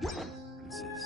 Princess.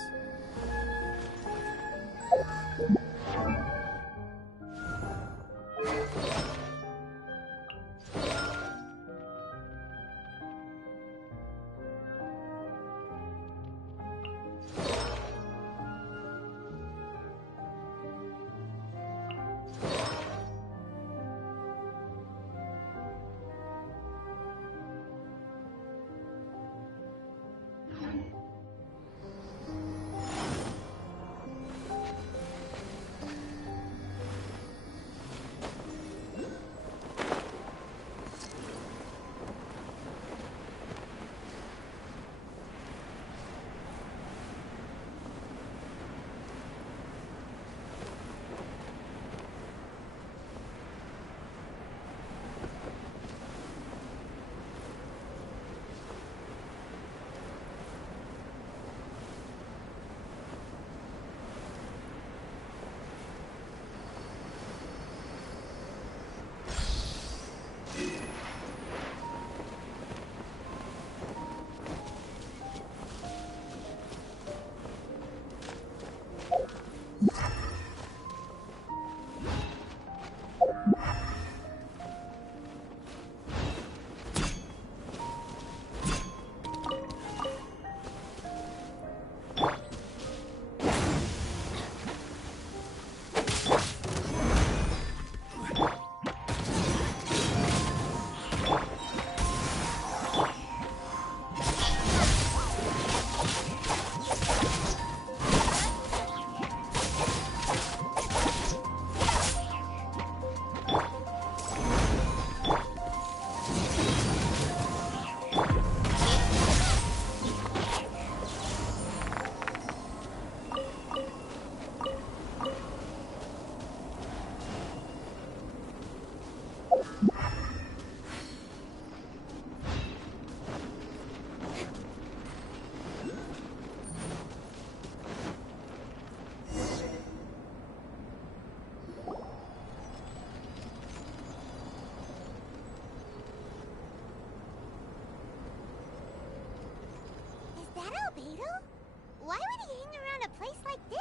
Why would he hang around a place like this?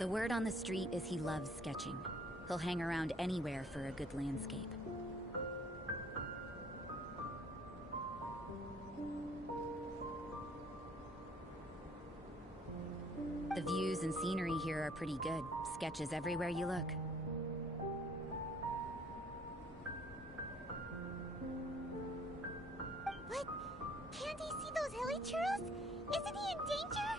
The word on the street is he loves sketching. He'll hang around anywhere for a good landscape. The views and scenery here are pretty good. Sketches everywhere you look. But can't he see those hilly churros? Isn't he in danger?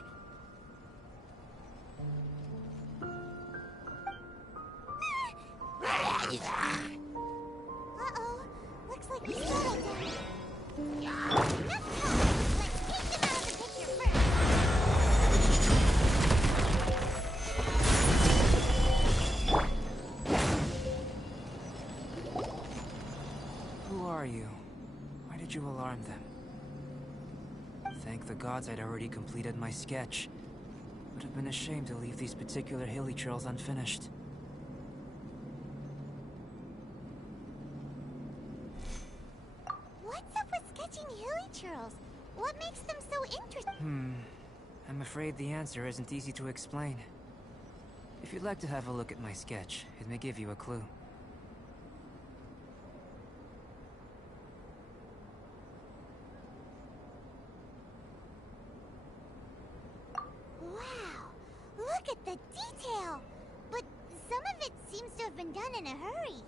Uh-oh. Looks like we startled them. Enough talk. Let's take them out of the picture first. Who are you? Why did you alarm them? Thank the gods I'd already completed my sketch. Would have been ashamed to leave these particular hilly trails unfinished. What's up with sketching hilly churros? What makes them so interesting? I'm afraid the answer isn't easy to explain. If you'd like to have a look at my sketch, it may give you a clue. Wow! Look at the detail! But some of it seems to have been done in a hurry.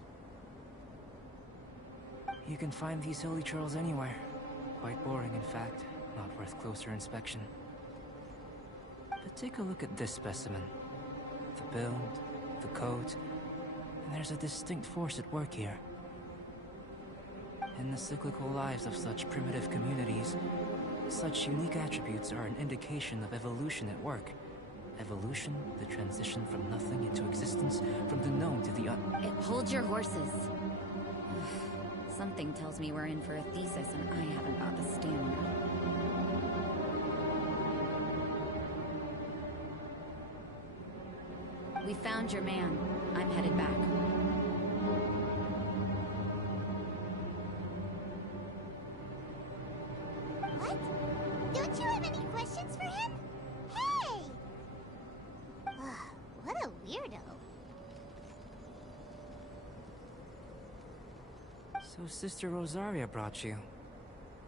You can find these hilly trails anywhere. Quite boring, in fact. Not worth closer inspection. But take a look at this specimen. The build, the coat, and there's a distinct force at work here. In the cyclical lives of such primitive communities, such unique attributes are an indication of evolution at work. Evolution, the transition from nothing into existence, from the known to the Hold your horses. Something tells me we're in for a thesis and I haven't got the stamina. We found your man. I'm headed back. What? Don't you have any questions for him? Hey! What a weirdo. So Sister Rosaria brought you.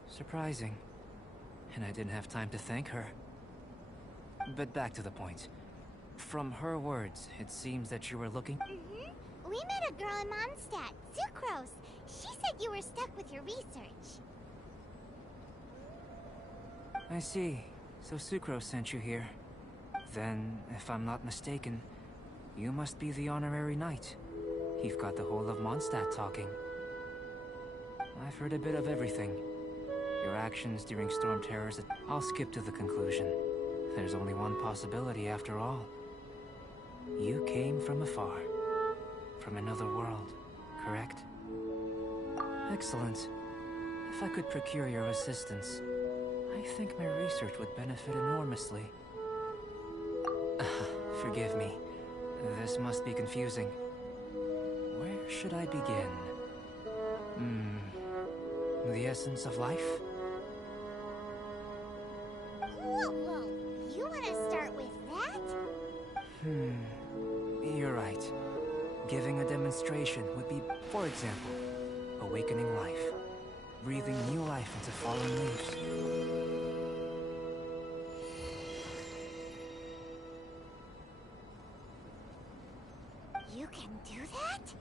Surprising. And I didn't have time to thank her. But back to the point. From her words, it seems that you were looking... We met a girl in Mondstadt, Sucrose. She said you were stuck with your research. I see. So Sucrose sent you here. Then, if I'm not mistaken, you must be the honorary knight. You've got the whole of Mondstadt talking. I've heard a bit of everything. Your actions during Storm Terrors... I'll skip to the conclusion. There's only one possibility after all. You came from afar. From another world, correct? Excellent. If I could procure your assistance, I think my research would benefit enormously. Forgive me. This must be confusing. Where should I begin? The essence of life? Whoa. You want to start with that? You're right. Giving a demonstration would be, for example, awakening life. Breathing new life into fallen leaves. You can do that?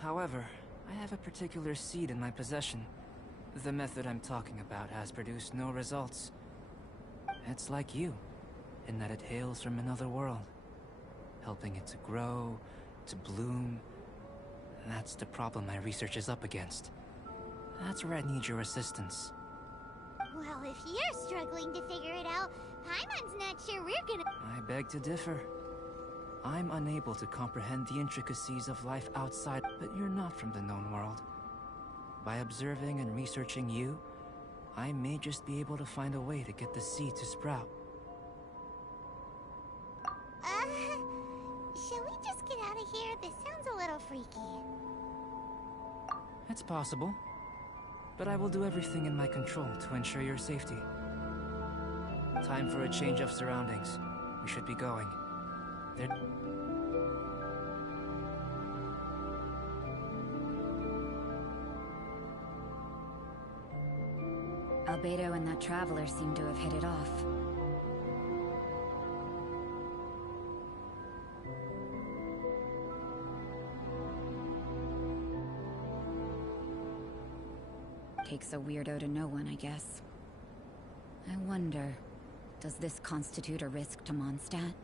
However, I have a particular seed in my possession. The method I'm talking about has produced no results. It's like you, in that it hails from another world. Helping it to grow, to bloom. That's the problem my research is up against. That's where I need your assistance. Well, if you're struggling to figure it out, Paimon's not sure we're gonna... I beg to differ. I'm unable to comprehend the intricacies of life outside, but you're not from the known world. By observing and researching you, I may just be able to find a way to get the seed to sprout. Shall we just get out of here? This sounds a little freaky. It's possible. But I will do everything in my control to ensure your safety. Time for a change of surroundings. We should be going. Albedo and that traveler seem to have hit it off. Takes a weirdo to know one, I guess. I wonder, does this constitute a risk to Mondstadt?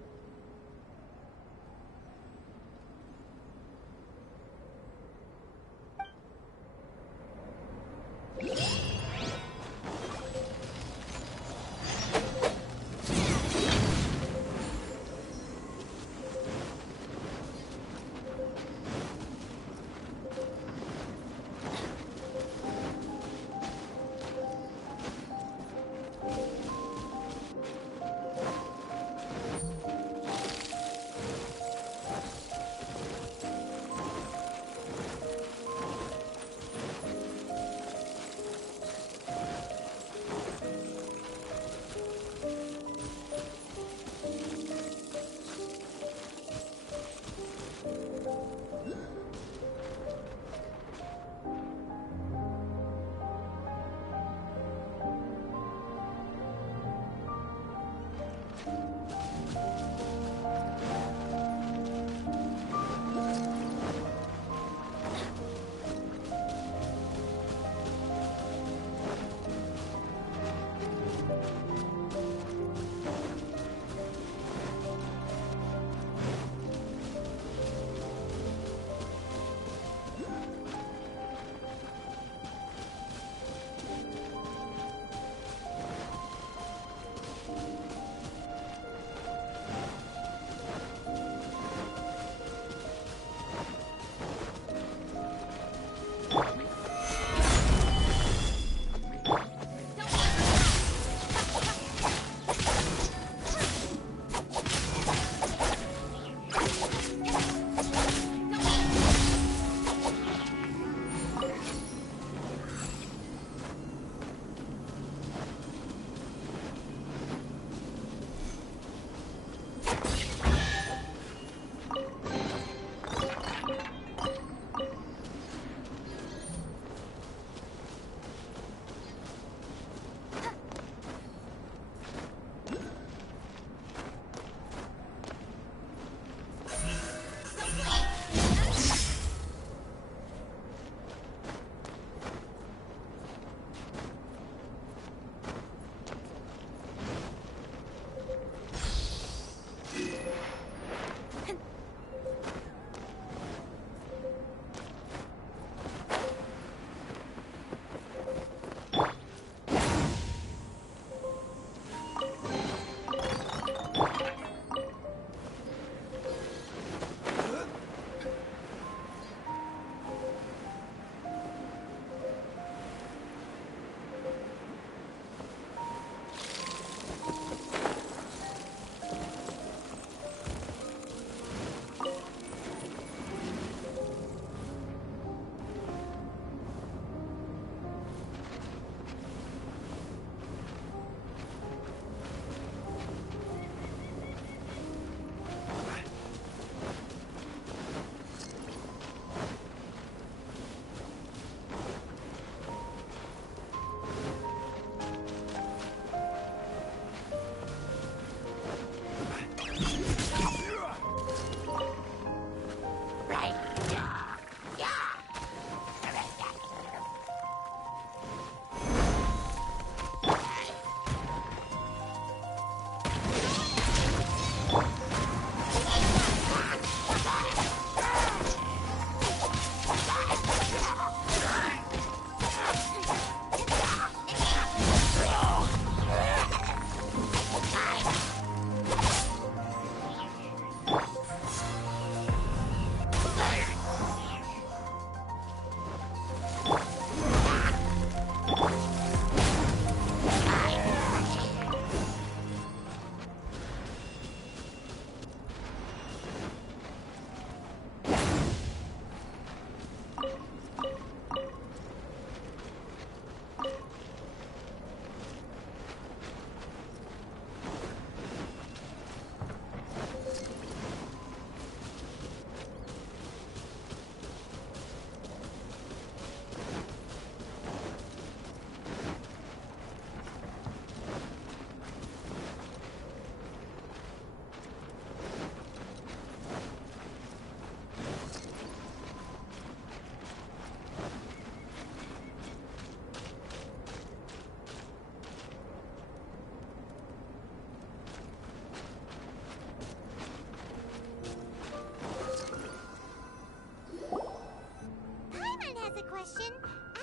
has a question.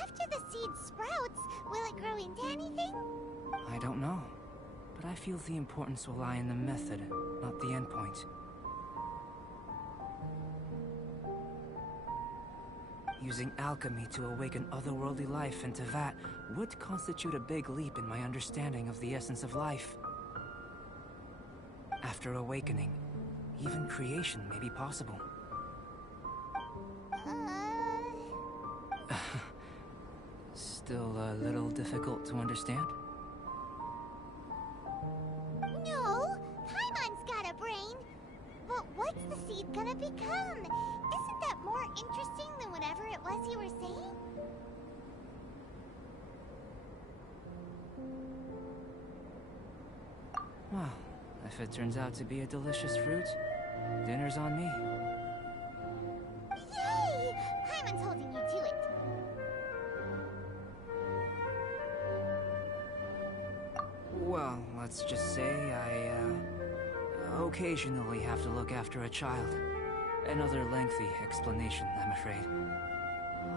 After the seed sprouts, will it grow into anything? I don't know, but I feel the importance will lie in the method, not the endpoint. Using alchemy to awaken otherworldly life into that would constitute a big leap in my understanding of the essence of life. After awakening, even creation may be possible. Still a little difficult to understand? No, Paimon's got a brain. But what's the seed gonna become? Isn't that more interesting than whatever it was you were saying? Well, if it turns out to be a delicious fruit, dinner's on me. Yay! Paimon's holding you to it. Well, let's just say I, occasionally have to look after a child. Another lengthy explanation, I'm afraid.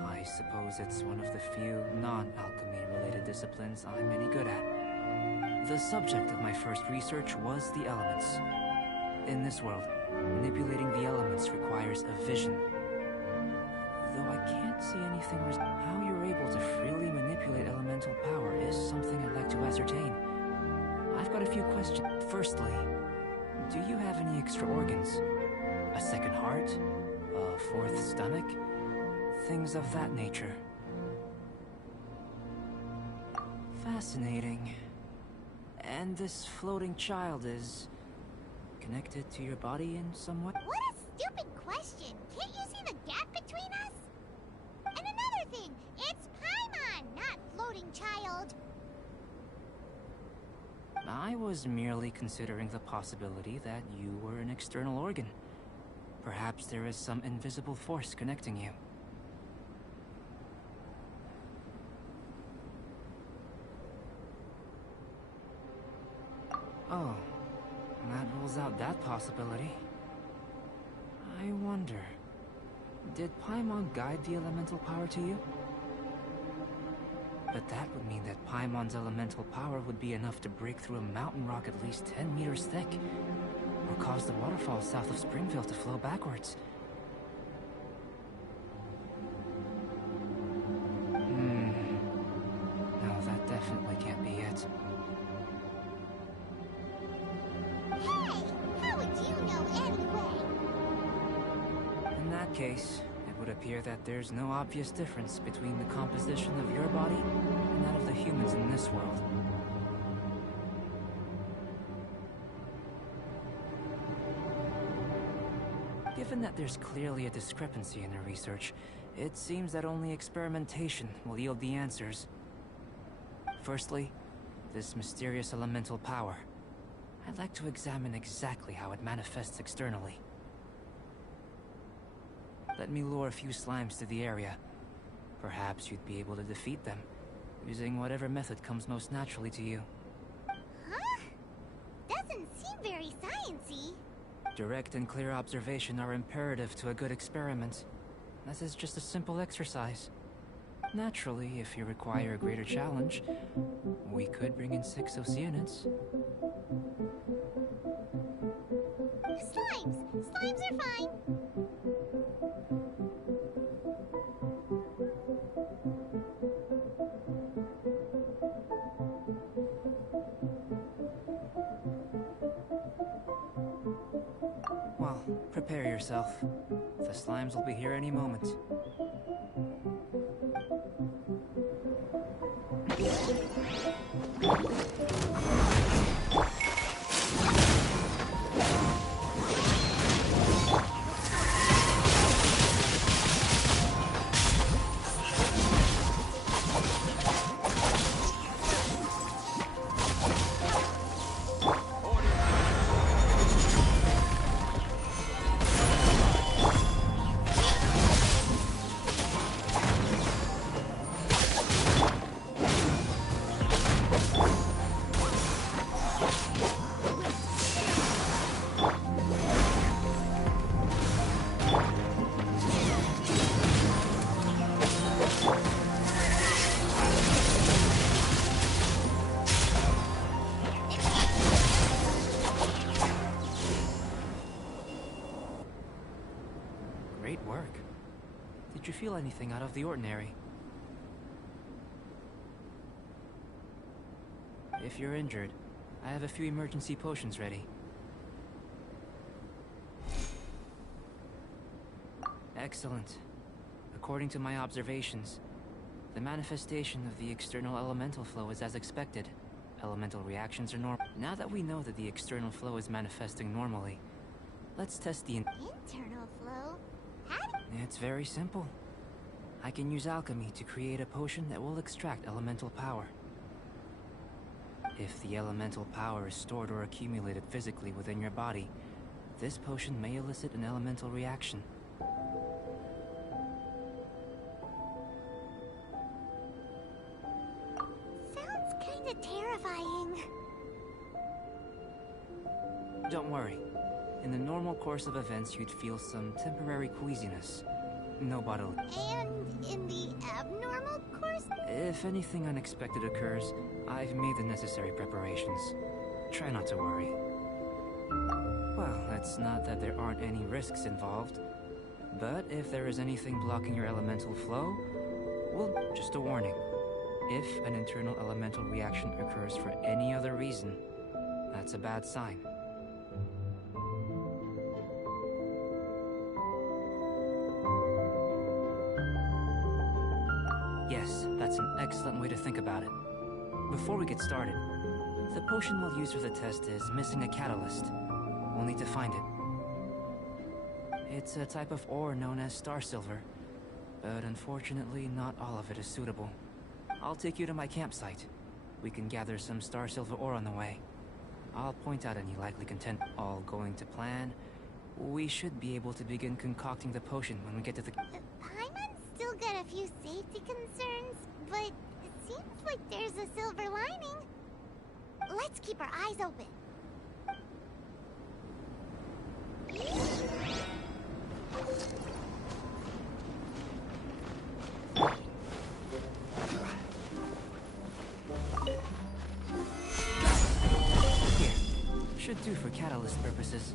I suppose it's one of the few non-alchemy-related disciplines I'm any good at. The subject of my first research was the elements. In this world, manipulating the elements requires a vision. Though I can't see anything how you're able to freely manipulate elemental power is something I'd like to ascertain. I've got a few questions. Firstly, do you have any extra organs? A second heart? A fourth stomach? Things of that nature. Fascinating. And this floating child is connected to your body in some way? What a stupid question! Can't you see the gap between us? And another thing, it's Paimon, not floating child. I was merely considering the possibility that you were an external organ. Perhaps there is some invisible force connecting you. Oh, that rules out that possibility. I wonder, did Paimon guide the elemental power to you? But that would mean that Paimon's elemental power would be enough to break through a mountain rock at least 10 meters thick, or cause the waterfall south of Springville to flow backwards. No, that definitely can't be it. Hey! How would you know anyway? In that case, it would appear that there's no obvious difference between the composition of your body and that of the humans in this world. Given that there's clearly a discrepancy in the research, it seems that only experimentation will yield the answers. Firstly, this mysterious elemental power. I'd like to examine exactly how it manifests externally. Let me lure a few slimes to the area. Perhaps you'd be able to defeat them, using whatever method comes most naturally to you. Huh? Doesn't seem very sciencey. Direct and clear observation are imperative to a good experiment. This is just a simple exercise. Naturally, if you require a greater challenge, we could bring in 6 Oceanids. Slimes! Slimes are fine. Well, prepare yourself. The slimes will be here any moment. Great work. Did you feel anything out of the ordinary? If you're injured, I have a few emergency potions ready. Excellent. According to my observations, the manifestation of the external elemental flow is as expected. Elemental reactions are normal. Now that we know that the external flow is manifesting normally, let's test the Internal flow? It's very simple. I can use alchemy to create a potion that will extract elemental power. If the elemental power is stored or accumulated physically within your body, this potion may elicit an elemental reaction. Sounds kinda terrifying. Don't worry. In the normal course of events, you'd feel some temporary queasiness. No bodily. And in the abnormal course? If anything unexpected occurs, I've made the necessary preparations. Try not to worry. Well, it's not that there aren't any risks involved. But if there is anything blocking your elemental flow, well, just a warning. If an internal elemental reaction occurs for any other reason, that's a bad sign. Yes, that's an excellent way to think about it. Before we get started, the potion we'll use for the test is missing a catalyst. We'll need to find it. It's a type of ore known as star silver, but unfortunately not all of it is suitable. I'll take you to my campsite. We can gather some star silver ore on the way. I'll point out any likely content. All going to plan, we should be able to begin concocting the potion when we get to the... Paimon's still got a few safety concerns, but it seems like there's a silver lining. Let's keep our eyes open. Here. Should do for catalyst purposes.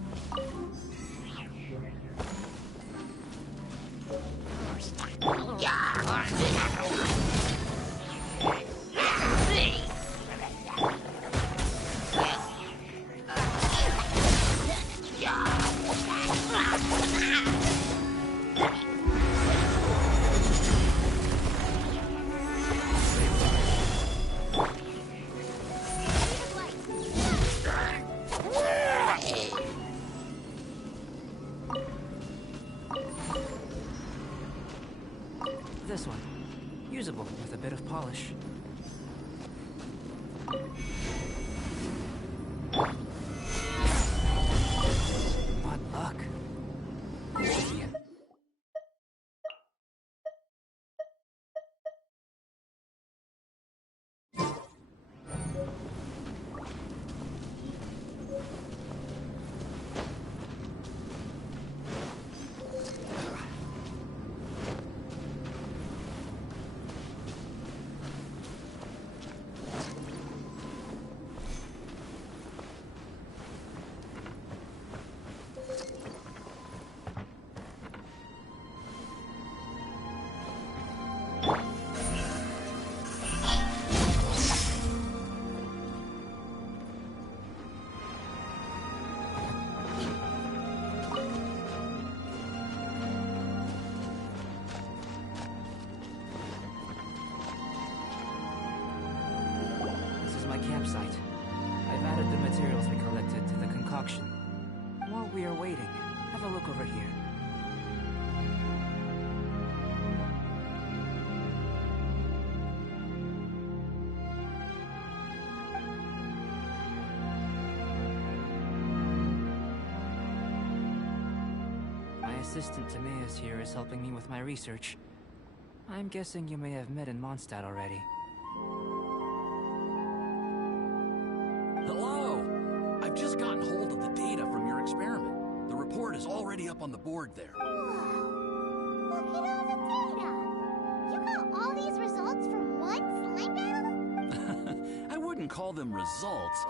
This one. Usable with a bit of polish. What luck. Campsite. I've added the materials we collected to the concoction. While we are waiting, have a look over here. My assistant Timaeus here is helping me with my research. I'm guessing you may have met in Mondstadt already. I've just gotten hold of the data from your experiment. The report is already up on the board there. Whoa! Look at all the data! You got can call them results,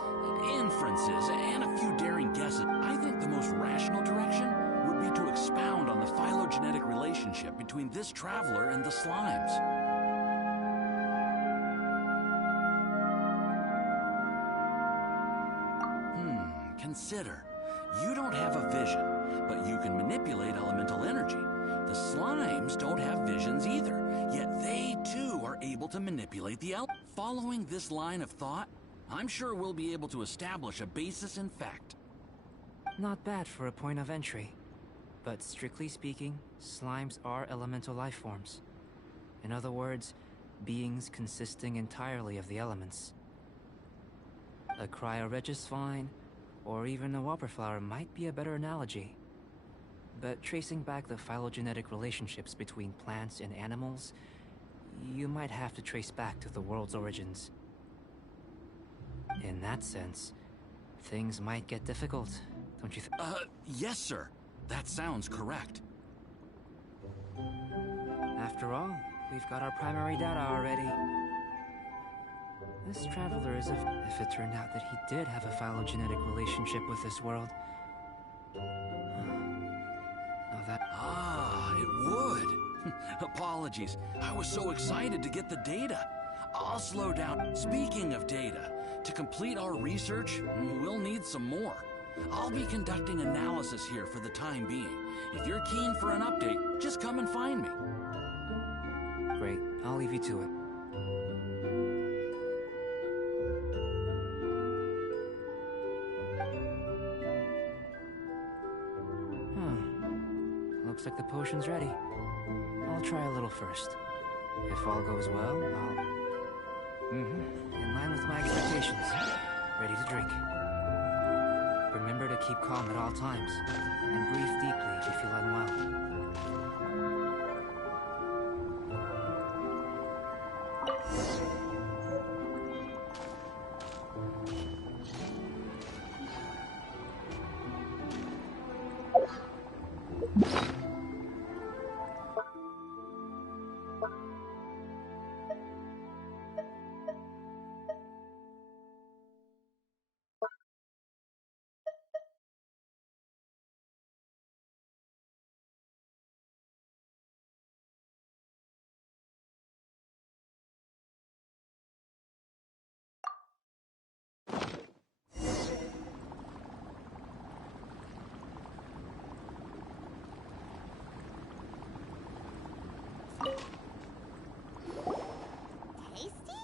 inferences, and a few daring guesses, I think the most rational direction would be to expound on the phylogenetic relationship between this traveler and the slimes. Consider, you don't have a vision, but you can manipulate elemental energy. The slimes don't have visions either, yet they too are able to manipulate the elements. Following this line of thought, I'm sure we'll be able to establish a basis in fact. Not bad for a point of entry. But strictly speaking, slimes are elemental life forms. In other words, beings consisting entirely of the elements. A cryoregisvine, or even a wildflower might be a better analogy. But tracing back the phylogenetic relationships between plants and animals, you might have to trace back to the world's origins. In that sense, things might get difficult, don't you think? Yes, sir. That sounds correct. After all, we've got our primary data already. This traveler is if it turned out that he did have a phylogenetic relationship with this world. Now that... it would. Apologies. I was so excited to get the data. I'll slow down. Speaking of data, to complete our research, we'll need some more. I'll be conducting analysis here for the time being. If you're keen for an update, just come and find me. Great. I'll leave you to it. Looks like the potion's ready. I'll try a little first. If all goes well, I'll... In line with my expectations. Ready to drink. Remember to keep calm at all times, and breathe deeply if you feel unwell. Tasty?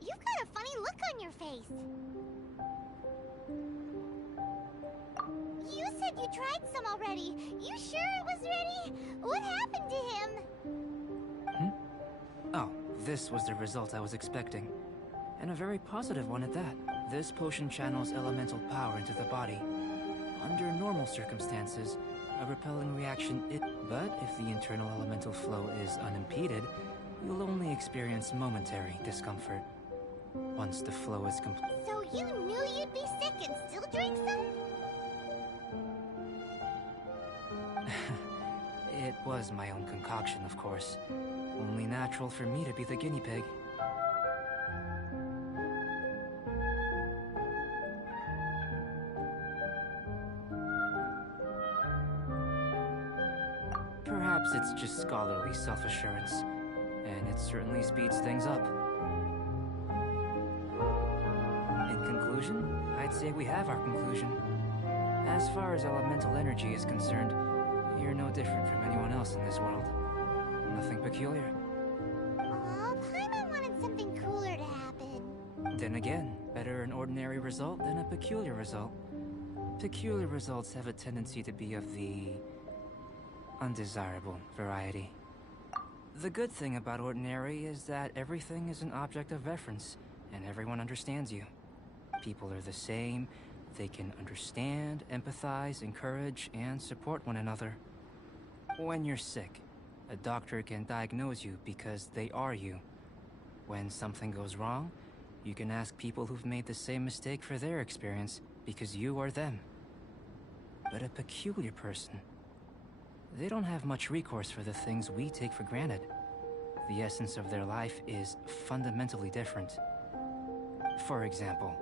You've got a funny look on your face. You said you tried some already. You sure it was ready? What happened to him? Oh, this was the result I was expecting. And a very positive one at that. This potion channels elemental power into the body. Under normal circumstances, a repelling reaction But if the internal elemental flow is unimpeded, you'll only experience momentary discomfort. Once the flow is complete. So you knew you'd be sick and still drank some? It was my own concoction, of course. Only natural for me to be the guinea pig. Perhaps it's just scholarly self-assurance, and it certainly speeds things up. In conclusion, I'd say we have our conclusion. As far as elemental energy is concerned, you're no different from anyone else in this world. Nothing peculiar. Oh, Paimon wanted something cooler to happen. Then again, better an ordinary result than a peculiar result. Peculiar results have a tendency to be of the undesirable variety. The good thing about ordinary is that everything is an object of reference, and everyone understands you. People are the same. They can understand, empathize, encourage, and support one another. When you're sick, a doctor can diagnose you because they are you. When something goes wrong, you can ask people who've made the same mistake for their experience because you are them. But a peculiar person, they don't have much recourse for the things we take for granted. The essence of their life is fundamentally different. For example,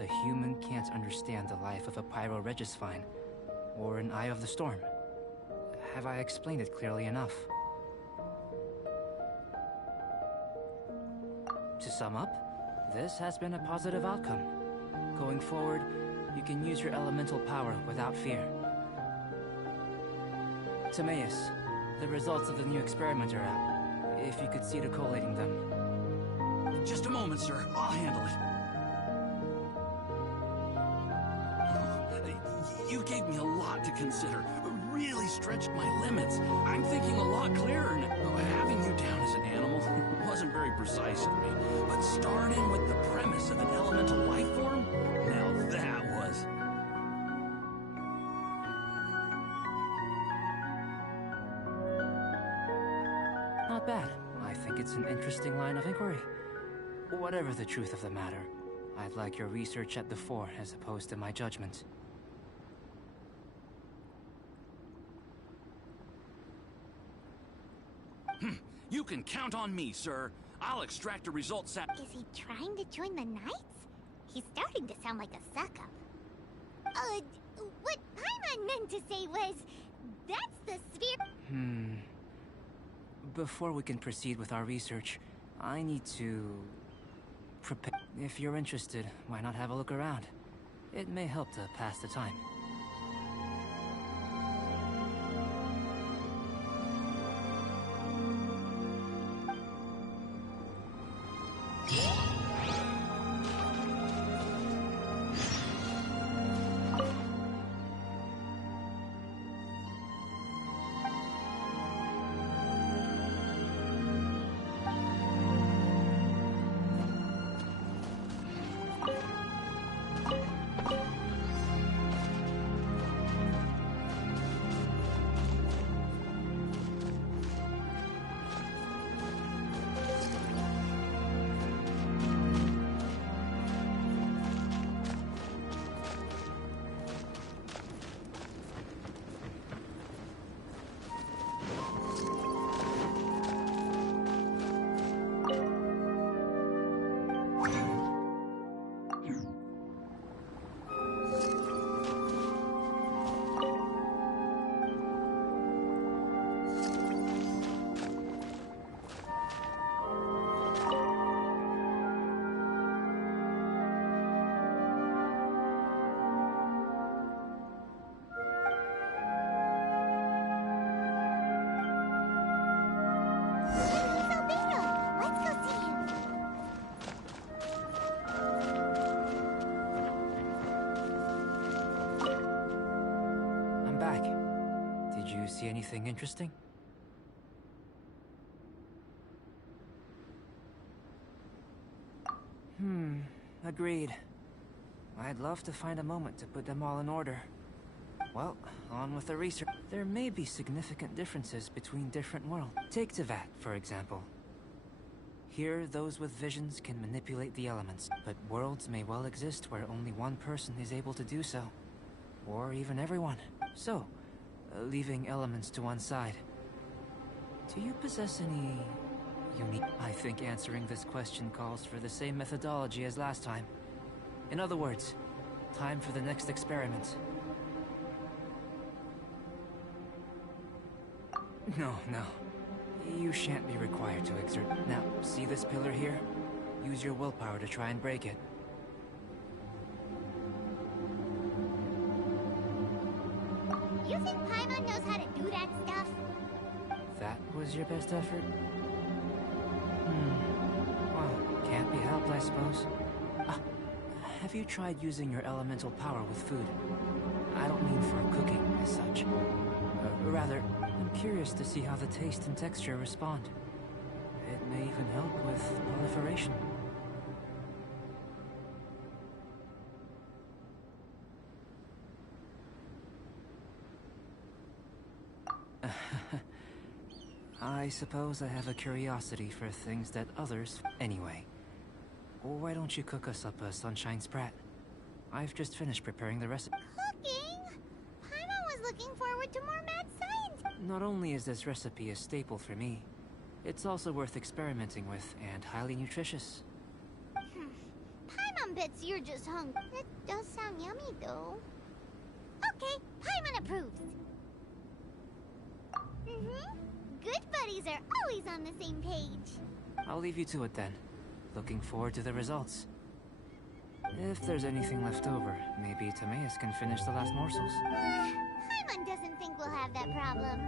a human can't understand the life of a pyroregisvine, or an eye of the storm. Have I explained it clearly enough? To sum up, this has been a positive outcome. Going forward, you can use your elemental power without fear. Timaeus, the results of the new experiment are out. If you could see to collating them. Just a moment, sir. I'll handle it. You gave me a lot to consider. Really stretched my limits. I'm thinking a lot clearer now. Having you down as an animal wasn't very precise of me. But starting with the premise of an elemental life form? Now that was... Not bad. I think it's an interesting line of inquiry. Whatever the truth of the matter, I'd like your research at the fore as opposed to my judgment. You can count on me, sir. I'll extract a result Is he trying to join the Knights? He's starting to sound like a suck-up. What Paimon meant to say was... That's the sphere... Before we can proceed with our research, I need to... prepare. If you're interested, why not have a look around? It may help to pass the time. See anything interesting? Agreed. I'd love to find a moment to put them all in order. Well, on with the research. There may be significant differences between different worlds. Take Tevat, for example. Here, those with visions can manipulate the elements, but worlds may well exist where only one person is able to do so. Or even everyone. So, leaving elements to one side, do you possess any unique... I think answering this question calls for the same methodology as last time. In other words, time for the next experiment. No. You shan't be required to exert... Now, see this pillar here? Use your willpower to try and break it. You think Paimon knows how to do that stuff? That was your best effort? Well, can't be helped, I suppose. Have you tried using your elemental power with food? I don't mean for cooking as such. Rather, I'm curious to see how the taste and texture respond. It may even help with proliferation. I suppose I have a curiosity for things that others... Anyway, why don't you cook us up a sunshine sprat? I've just finished preparing the recipe. Cooking? Paimon was looking forward to more mad science. Not only is this recipe a staple for me, it's also worth experimenting with and highly nutritious. bets you're just hungry. That does sound yummy, though. Okay, Paimon approves. Good buddies are always on the same page. I'll leave you to it then. Looking forward to the results. If there's anything left over, maybe Timaeus can finish the last morsels. Paimon doesn't think we'll have that problem.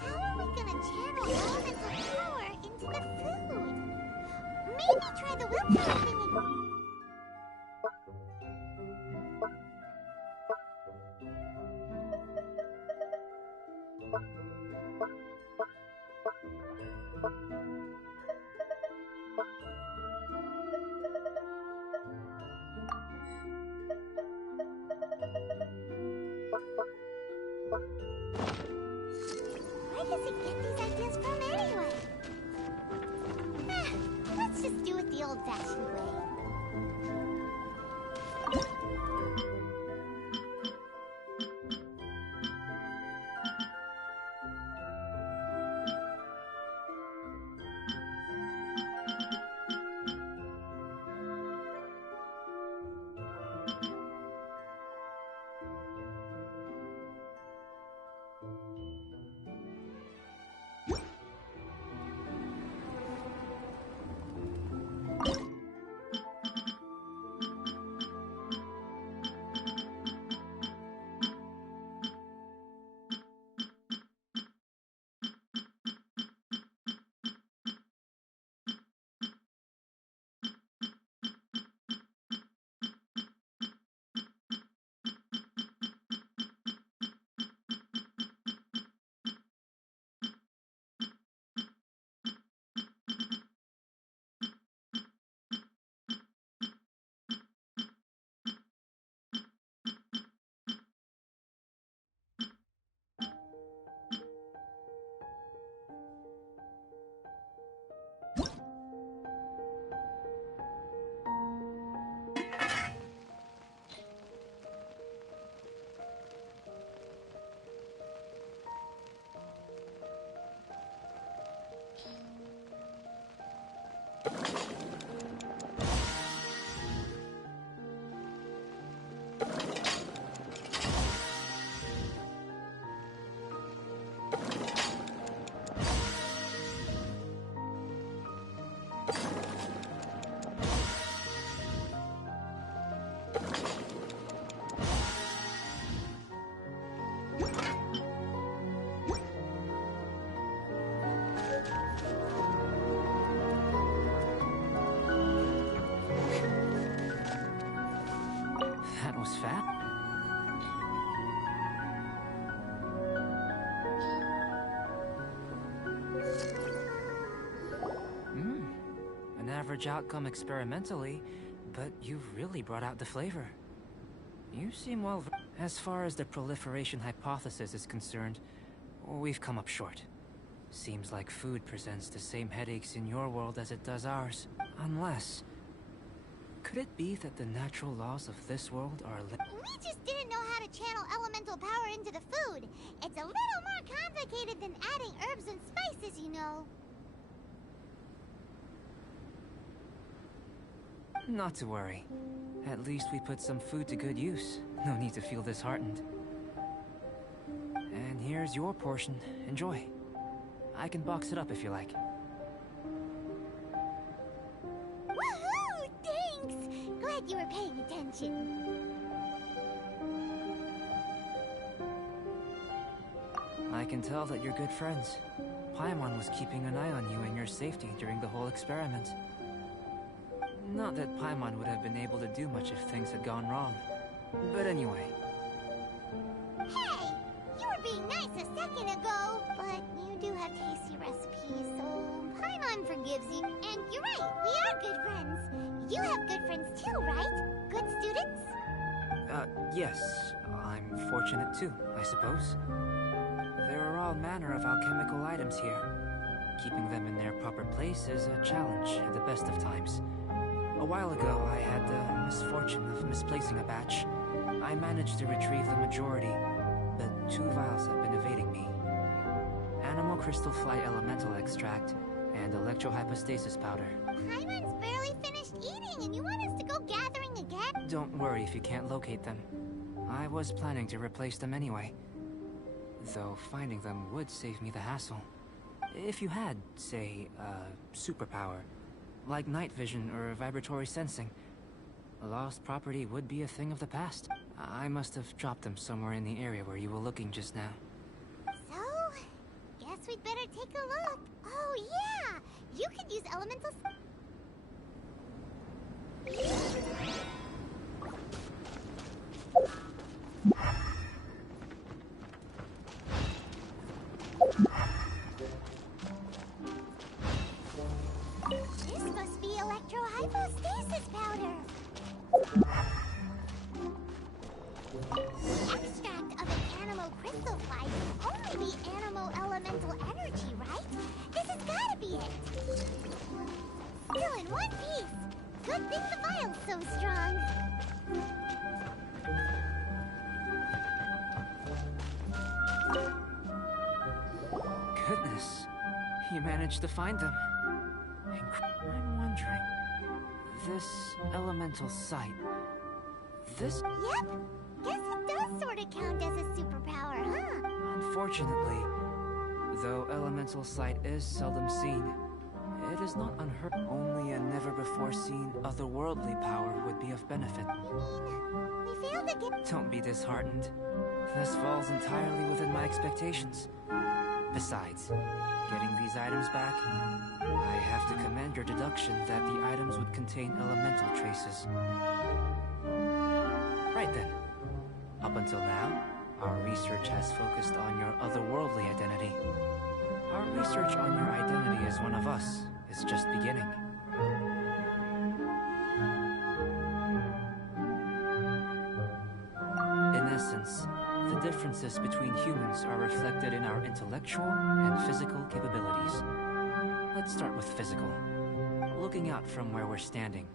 How are we gonna channel elemental power into the food? Maybe try the willpower thing again. Where does it get these ideas from anyway? Let's just do it the old-fashioned way. That was fat. An average outcome experimentally, but you've really brought out the flavor. You seem well... As far as the proliferation hypothesis is concerned, we've come up short. Seems like food presents the same headaches in your world as it does ours. Unless... Could it be that the natural laws of this world are... We just didn't know how to channel elemental power into the food. It's a little more complicated than adding herbs and spices, you know. Not to worry. At least we put some food to good use. No need to feel disheartened. And here's your portion. Enjoy. I can box it up if you like. Woohoo! Thanks! Glad you were paying attention. I can tell that you're good friends. Paimon was keeping an eye on you and your safety during the whole experiment. Not that Paimon would have been able to do much if things had gone wrong. But anyway. Hey! You were being nice a second ago, but you do have tasty recipes, so Paimon forgives you. And you're right, we are good friends. You have good friends too, right? Good students? Yes. I'm fortunate too, I suppose. There are all manner of alchemical items here. Keeping them in their proper place is a challenge at the best of times. A while ago, I had the misfortune of misplacing a batch. I managed to retrieve the majority, but 2 vials have been evading me. Animal crystal fly elemental extract and electrohypostasis powder. Paimon's barely finished eating. missing and you want us to go gathering again? Don't worry if you can't locate them. I was planning to replace them anyway. Though finding them would save me the hassle. If you had, say, a superpower, like night vision or vibratory sensing, lost property would be a thing of the past. I must have dropped them somewhere in the area where you were looking just now. So, guess we'd better take a look. Oh yeah! You could use elemental... This must be electro-hypostasis powder. The extract of an animal crystal fly can only be animal elemental energy, right? This has gotta be it. Still in one piece. Good thing the vial's so strong. Goodness, you managed to find them. I'm wondering, this elemental sight, this... Yep. Guess it does sort of count as a superpower, huh? Unfortunately, though elemental sight is seldom seen, it is not unheard. Only a never-before-seen otherworldly power would be of benefit. We failed to get... Don't be disheartened. This falls entirely within my expectations. Besides, getting these items back, I have to commend your deduction that the items would contain elemental traces. Right then. Up until now, our research has focused on your otherworldly identity. Our research on your identity as one of us is just beginning. In essence, the differences between humans are reflected in our intellectual and physical capabilities. Let's start with physical. Looking out from where we're standing,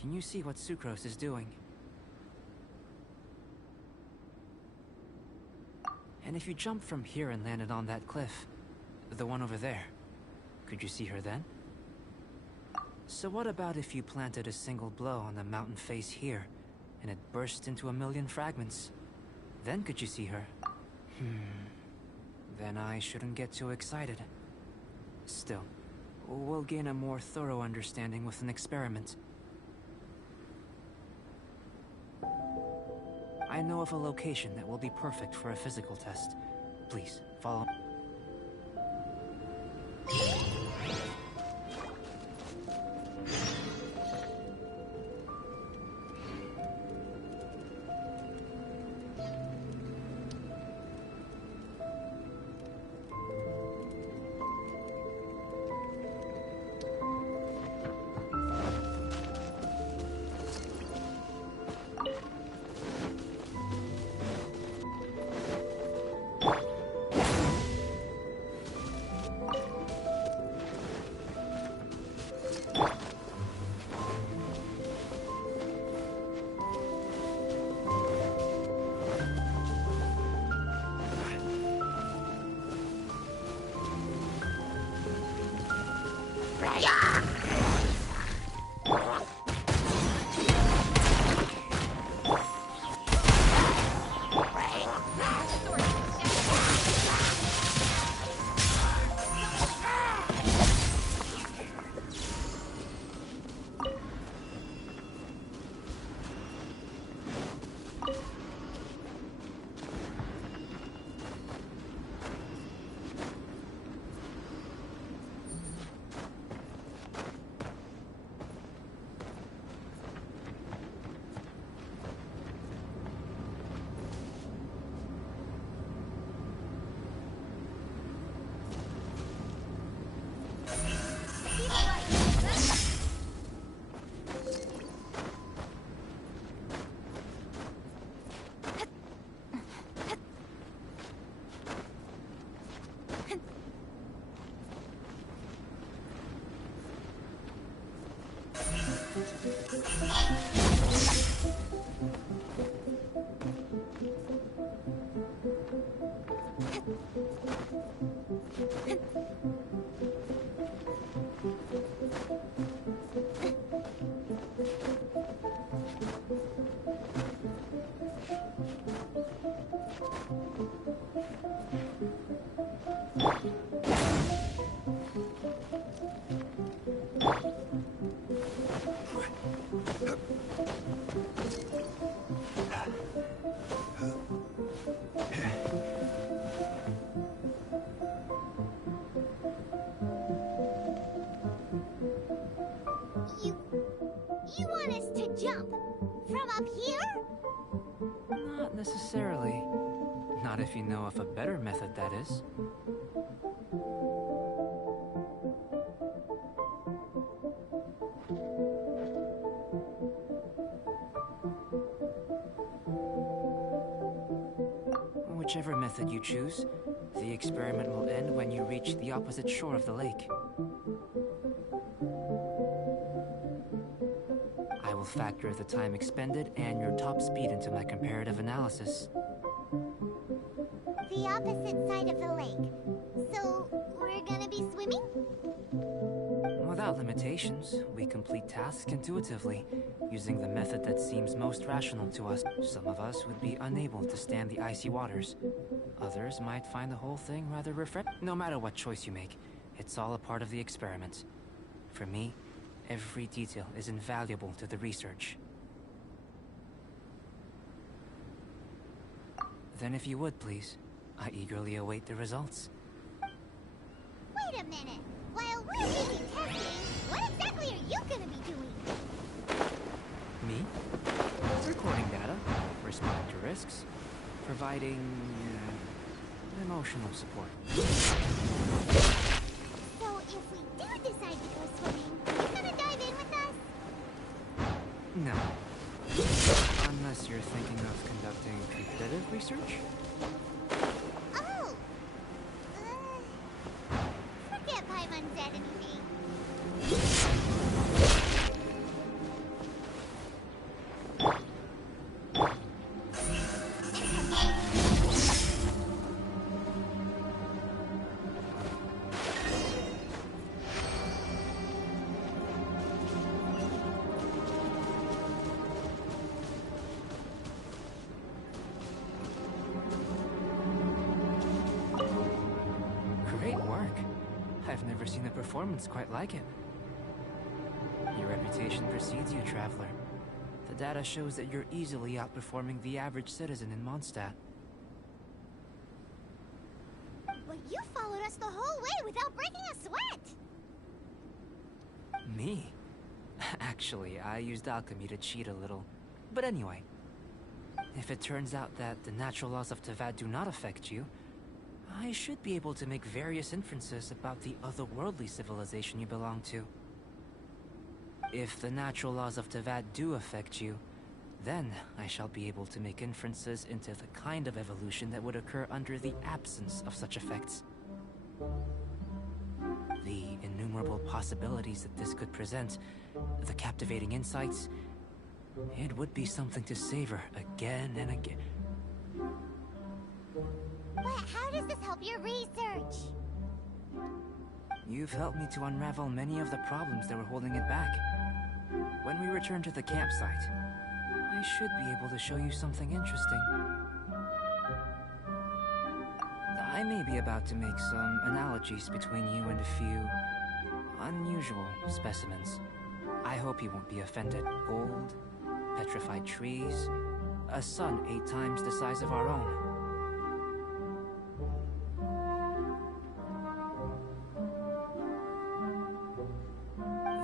can you see what Sucrose is doing? And if you jumped from here and landed on that cliff, the one over there, could you see her then? So what about if you planted a single blow on the mountain face here, and it burst into a million fragments? Then could you see her? Then I shouldn't get too excited. Still, we'll gain a more thorough understanding with an experiment. I know of a location that will be perfect for a physical test. Please, follow. You want us to jump? From up here? Not necessarily. Not if you know of a better method, that is. Whichever method you choose, the experiment will end when you reach the opposite shore of the lake. I will factor the time expended and your top speed into my comparative analysis. The opposite side of the lake. So, we're gonna be swimming? Without limitations, we complete tasks intuitively, using the method that seems most rational to us. Some of us would be unable to stand the icy waters. Others might find the whole thing rather refreshing. No matter what choice you make, it's all a part of the experiment. For me, every detail is invaluable to the research. Then if you would, please, I eagerly await the results. Wait a minute. While we're busy testing, what exactly are you gonna be doing? Me? Recording data, responding to risks, providing emotional support. So if we do decide to go swimming, you gonna dive in with us? No. Unless you're thinking of conducting competitive research? Oh! Forget Paimon said anything. Great work. I've never seen a performance quite like it. Your reputation precedes you, Traveler. The data shows that you're easily outperforming the average citizen in Mondstadt. But you followed us the whole way without breaking a sweat! Me? Actually, I used alchemy to cheat a little. But anyway, if it turns out that the natural laws of Teyvat do not affect you, I should be able to make various inferences about the otherworldly civilization you belong to. If the natural laws of Teyvat do affect you, then I shall be able to make inferences into the kind of evolution that would occur under the absence of such effects. The innumerable possibilities that this could present, the captivating insights, it would be something to savor again and again. But how does this help your research? You've helped me to unravel many of the problems that were holding it back. When we return to the campsite, I should be able to show you something interesting. I may be about to make some analogies between you and a few unusual specimens. I hope you won't be offended. Gold, petrified trees, a sun 8 times the size of our own.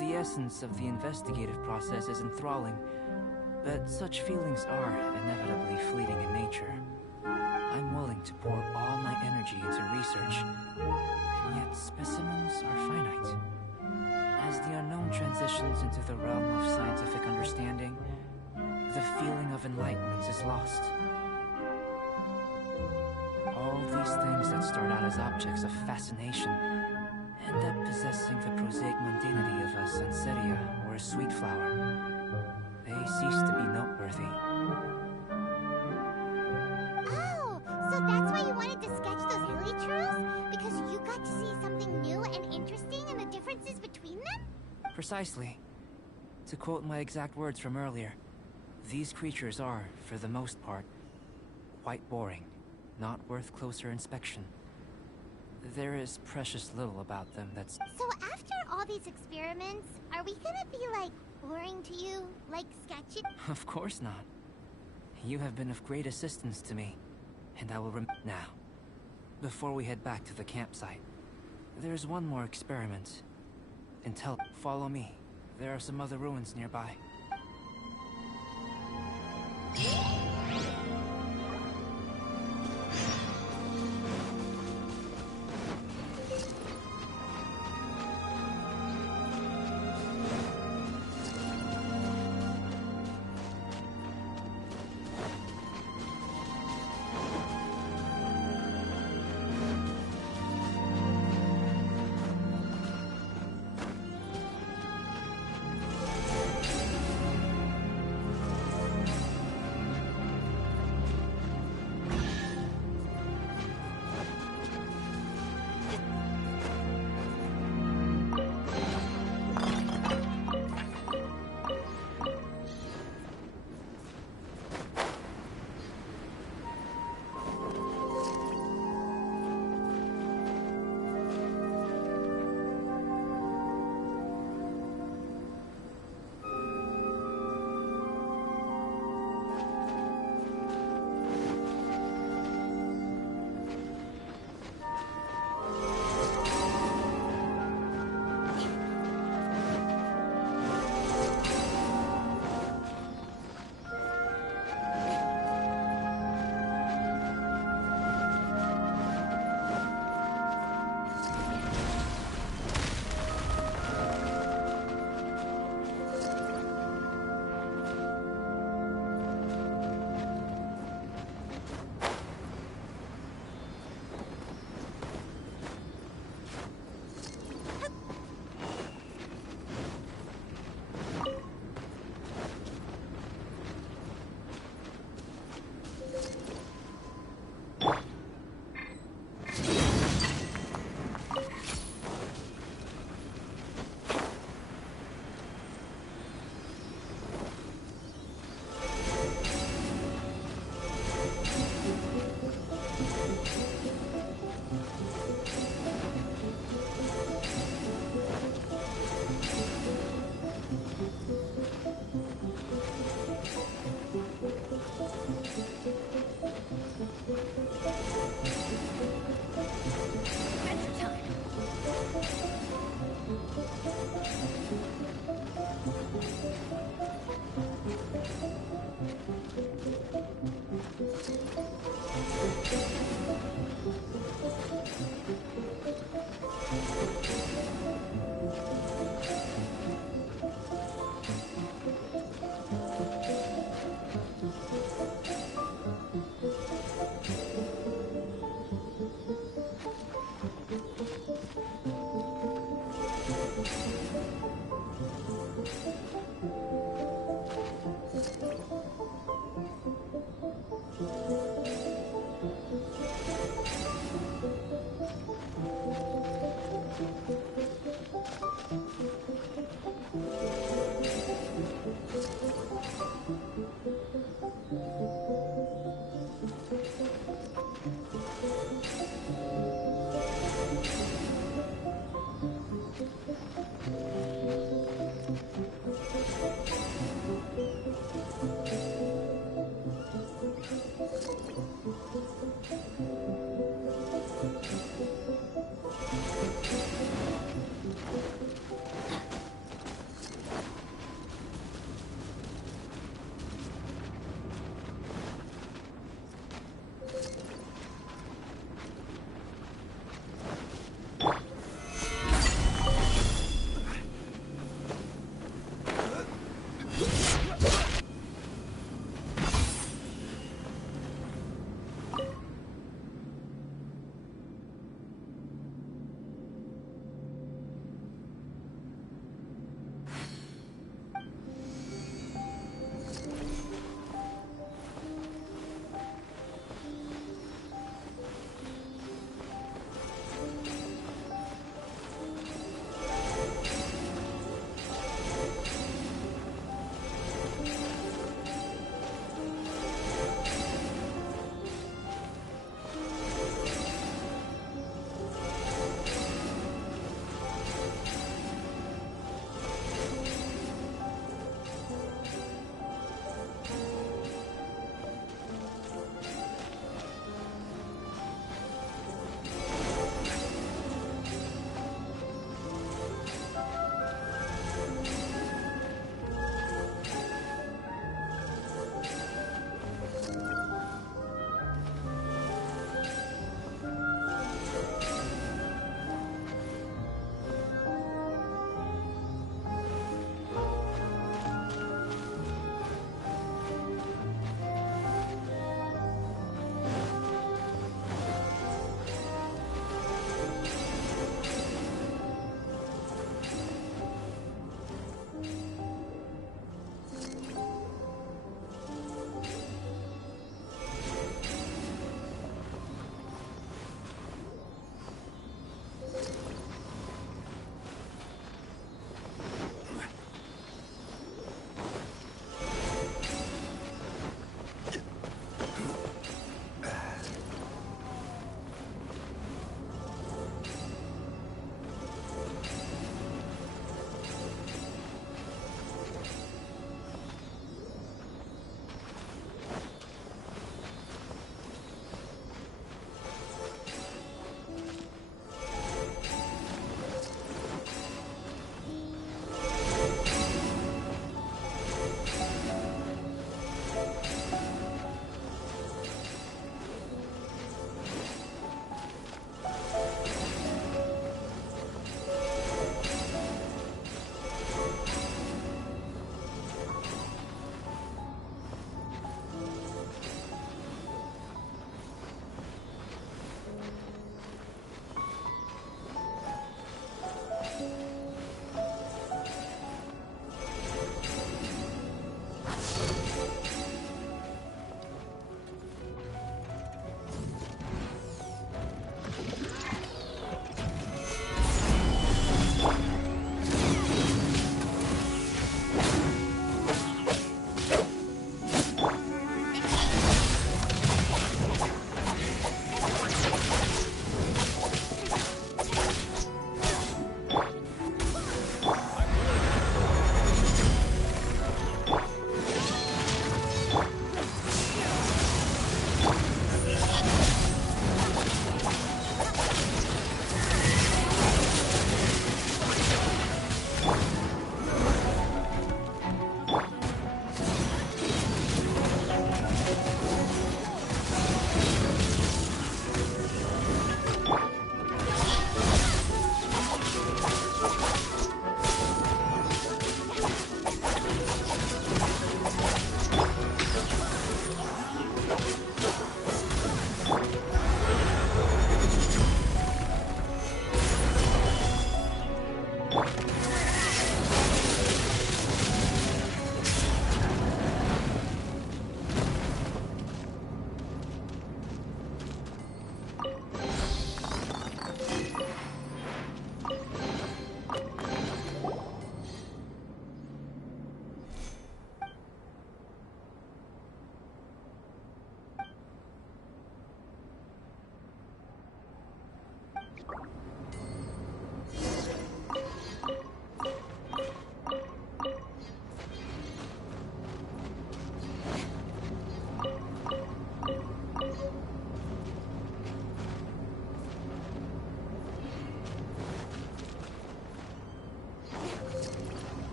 The essence of the investigative process is enthralling, but such feelings are inevitably fleeting in nature. I'm willing to pour all my energy into research, and yet specimens are finite. As the unknown transitions into the realm of scientific understanding, the feeling of enlightenment is lost. All these things that start out as objects of fascination end up possessing the prosaic mundanity of a Sanseria or a sweet flower. They cease to be noteworthy. Oh, so that's why you wanted to sketch those hilichurls? Because you got to see something new and interesting and the differences between them? Precisely. To quote my exact words from earlier, these creatures are, for the most part, quite boring, not worth closer inspection. There is precious little about them that's... So after after all these experiments, are we gonna be, like, boring to you? Like, sketchy? Of course not. You have been of great assistance to me, and I will now. Before we head back to the campsite, there's one more experiment. Follow me. There are some other ruins nearby.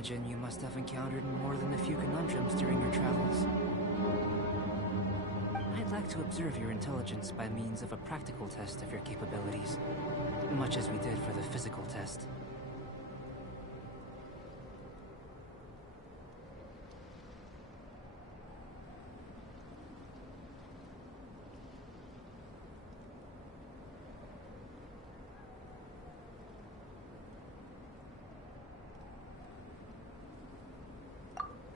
imagine you must have encountered more than a few conundrums during your travels. I'd like to observe your intelligence by means of a practical test of your capabilities, much as we did for the physical test.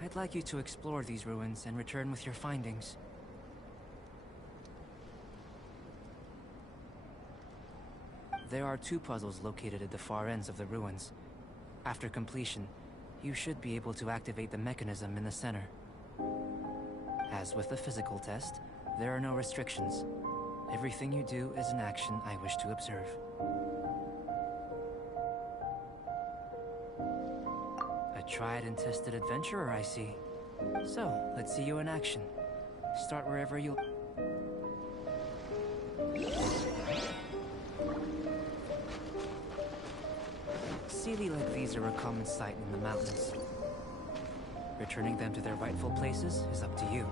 I'd like you to explore these ruins and return with your findings. There are 2 puzzles located at the far ends of the ruins. After completion, you should be able to activate the mechanism in the center. As with the physical test, there are no restrictions. Everything you do is an action I wish to observe. A tried and tested adventurer, I see. So, let's see you in action. Start wherever you... Sealy like these are a common sight in the mountains. Returning them to their rightful places is up to you.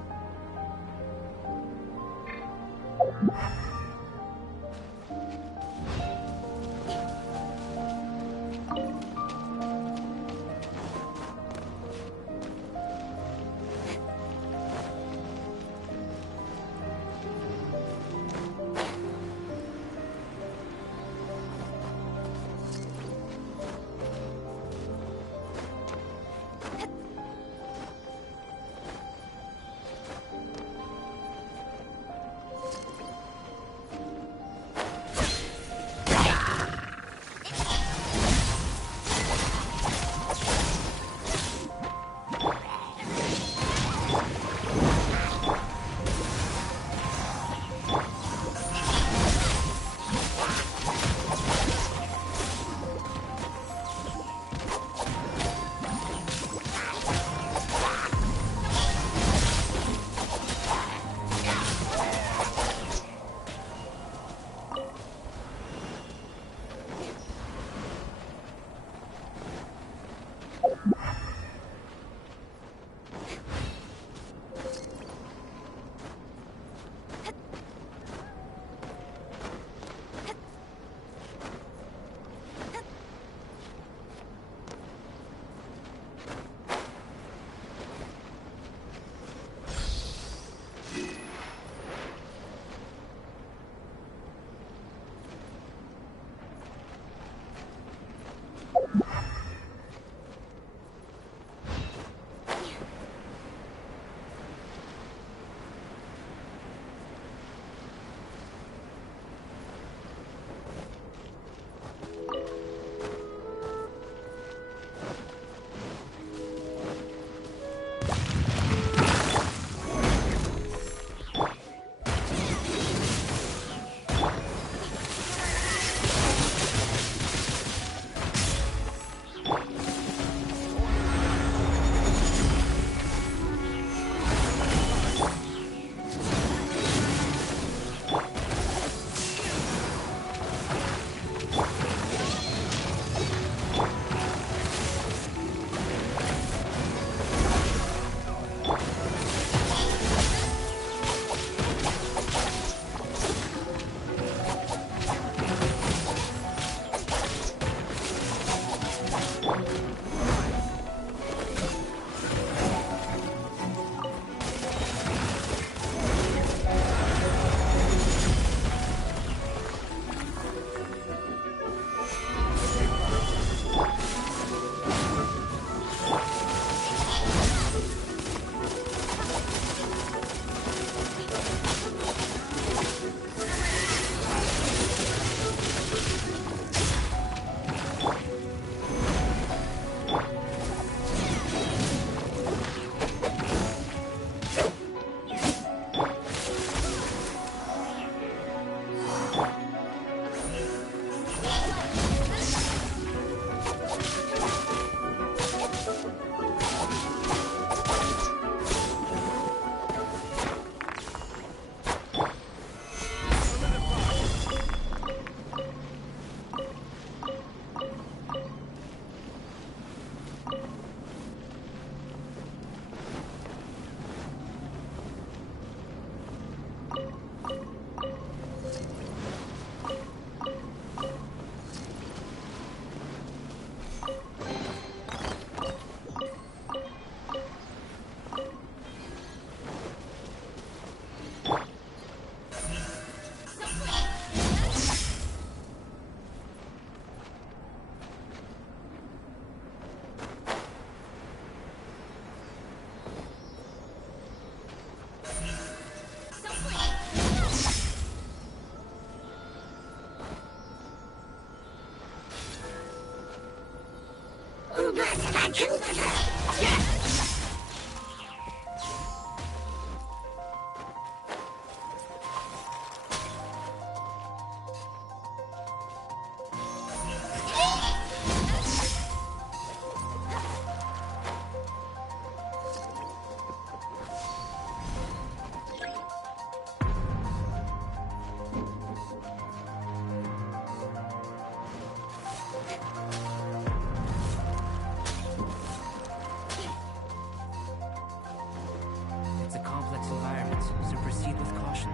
It's a complex environment, so proceed with caution.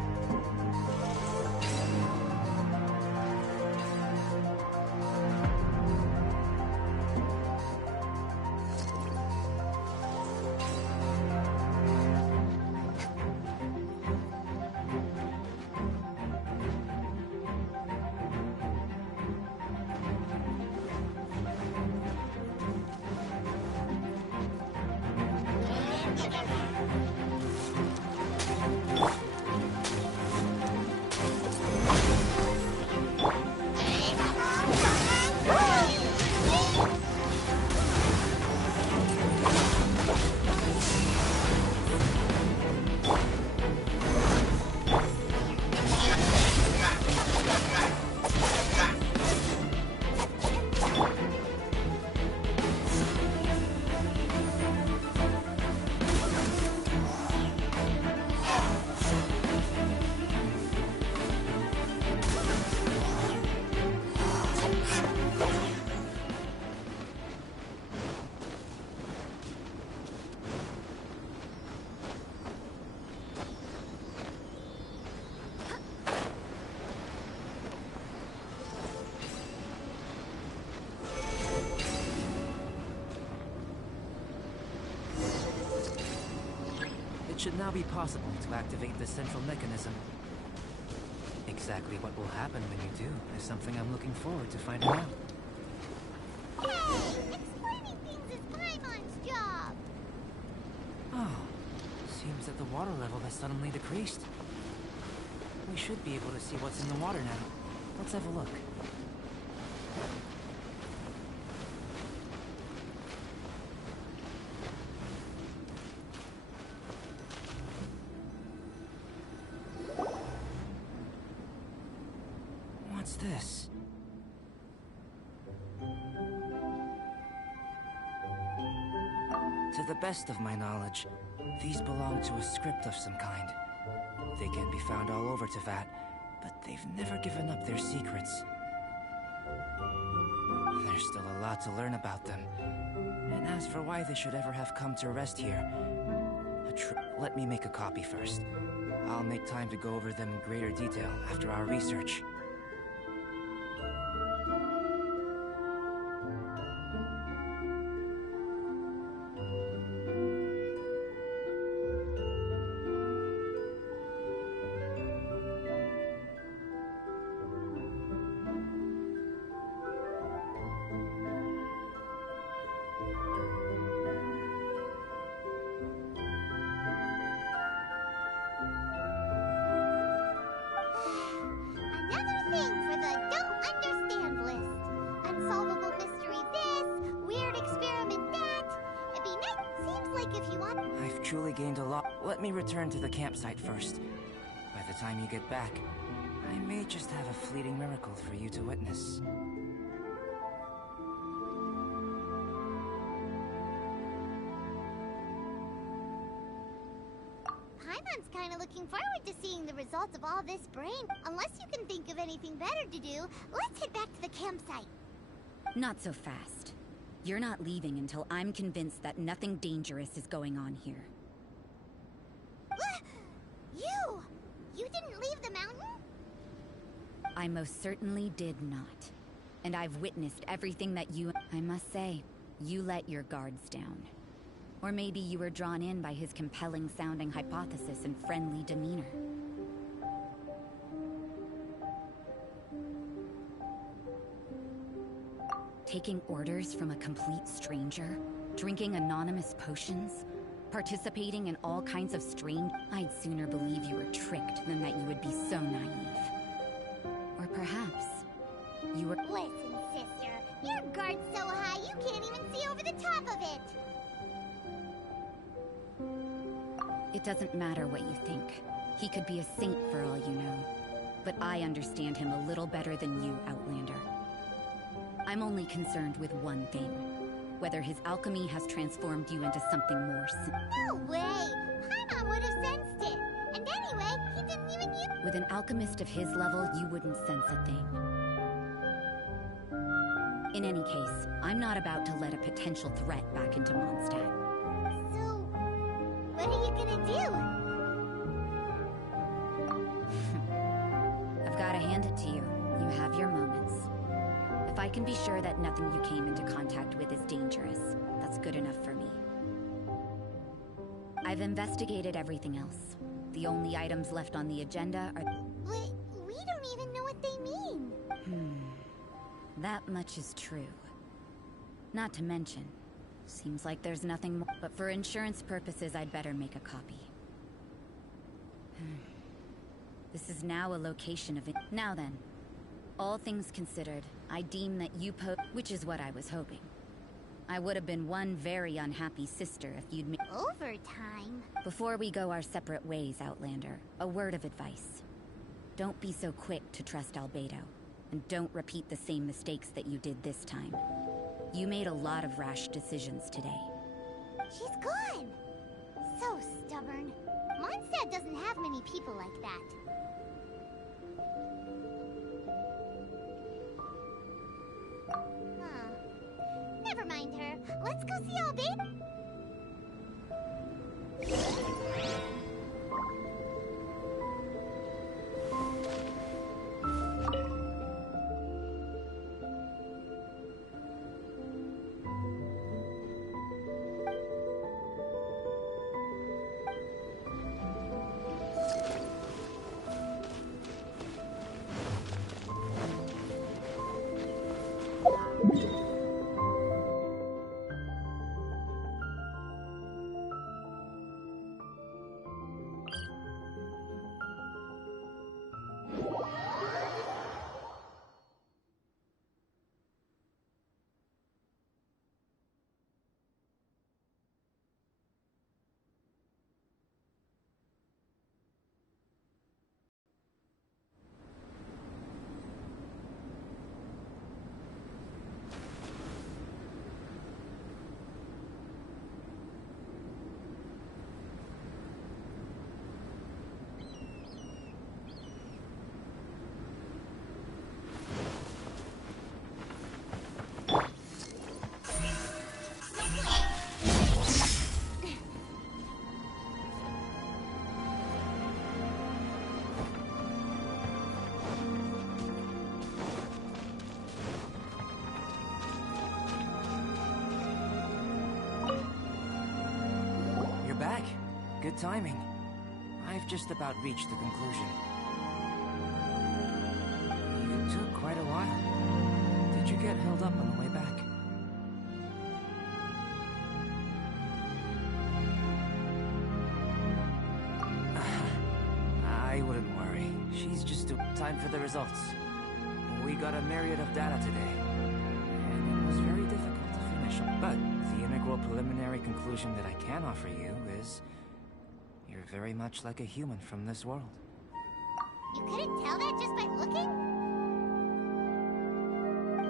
It should now be possible to activate the central mechanism. Exactly what will happen when you do is something I'm looking forward to finding out. Hey! Explaining things is Paimon's job! Oh, seems that the water level has suddenly decreased. We should be able to see what's in the water now. Let's have a look. What's this? To the best of my knowledge, these belong to a script of some kind. They can be found all over Teyvat, but they've never given up their secrets. There's still a lot to learn about them. And as for why they should ever have come to rest here, let me make a copy first. I'll make time to go over them in greater detail after our research. Another thing for the don't understand list. Unsolvable mystery this, weird experiment that. It'd be nice. Seems like if you want... I've truly gained a lot. Let me return to the campsite first. By the time you get back, I may just have a fleeting miracle for you to witness. Paimon's kind of looking forward to seeing the results of all this brain. Unless you can think of anything better to do, let's head back to the campsite. Not so fast. You're not leaving until I'm convinced that nothing dangerous is going on here. You! You didn't leave the mountain? I most certainly did not. And I've witnessed everything that you... I must say, you let your guards down. Or maybe you were drawn in by his compelling-sounding hypothesis and friendly demeanor. Taking orders from a complete stranger, drinking anonymous potions, participating in all kinds of strange... I'd sooner believe you were tricked than that you would be so naive. Or perhaps you were... Listen, sister. Your guard's so high you can't even see over the top of it! It doesn't matter what you think. He could be a saint for all you know. But I understand him a little better than you, Outlander. I'm only concerned with one thing. Whether his alchemy has transformed you into something more No way! Paimon would have sensed it! And anyway, he didn't even use— With an alchemist of his level, you wouldn't sense a thing. In any case, I'm not about to let a potential threat back into Mondstadt. So, what are you gonna do? I've gotta hand it to you. You have your moments. If I can be sure that nothing you came into contact with is dangerous, that's good enough for me. I've investigated everything else. The only items left on the agenda are— But we don't even know what they mean. That much is true. Not to mention, seems like there's nothing more. But for insurance purposes, I'd better make a copy. This is now a location of it. Now then, all things considered, I deem that you which is what I was hoping. I would have been one very unhappy sister if you'd made— Overtime? Before we go our separate ways, Outlander, a word of advice. Don't be so quick to trust Albedo, and don't repeat the same mistakes that you did this time. You made a lot of rash decisions today. She's gone! So stubborn. Mondstadt doesn't have many people like that. Huh. Never mind her. Let's go see Albedo. Good timing. I've just about reached the conclusion. You took quite a while. Did you get held up on the way back? I wouldn't worry. She's just time for the results. We got a myriad of data today, and it was very difficult to finish. But the integral preliminary conclusion that I can offer you is you're very much like a human from this world. You couldn't tell that just by looking?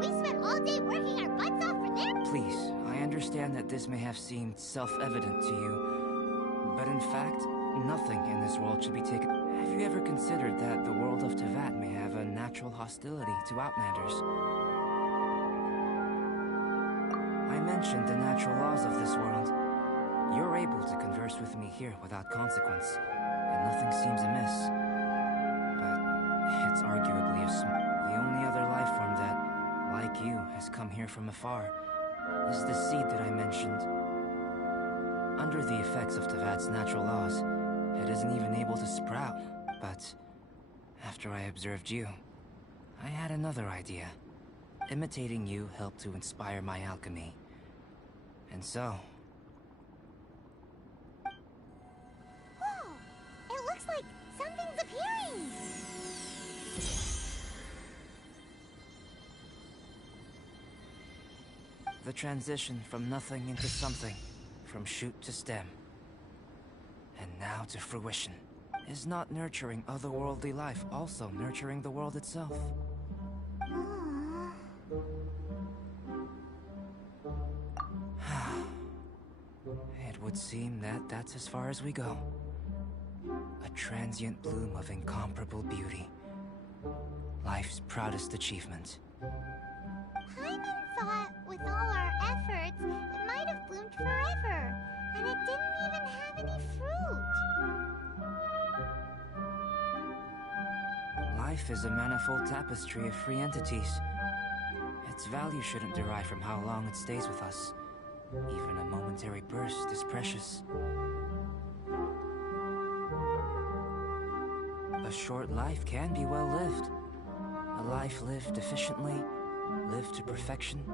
We spent all day working our butts off for them. Please, I understand that this may have seemed self-evident to you, but in fact, nothing in this world should be taken. Have you ever considered that the world of Teyvat may have a natural hostility to Outlanders? I mentioned the natural laws of this world. You're able to converse with me here without consequence, and nothing seems amiss. But it's arguably the only other life form that, like you, has come here from afar, is the seed that I mentioned. Under the effects of Teyvat's natural laws, it isn't even able to sprout. But after I observed you, I had another idea. Imitating you helped to inspire my alchemy. And so... Whoa! It looks like something's appearing! The transition from nothing into something, from shoot to stem, and now to fruition. Is not nurturing otherworldly life also nurturing the world itself? It would seem that that's as far as we go. A transient bloom of incomparable beauty. Life's proudest achievement. Paimon thought with all our efforts, it might have bloomed forever, and it didn't even have any fruit. Life is a manifold tapestry of free entities. Its value shouldn't derive from how long it stays with us. Even a momentary burst is precious. A short life can be well lived. A life lived efficiently, lived to perfection,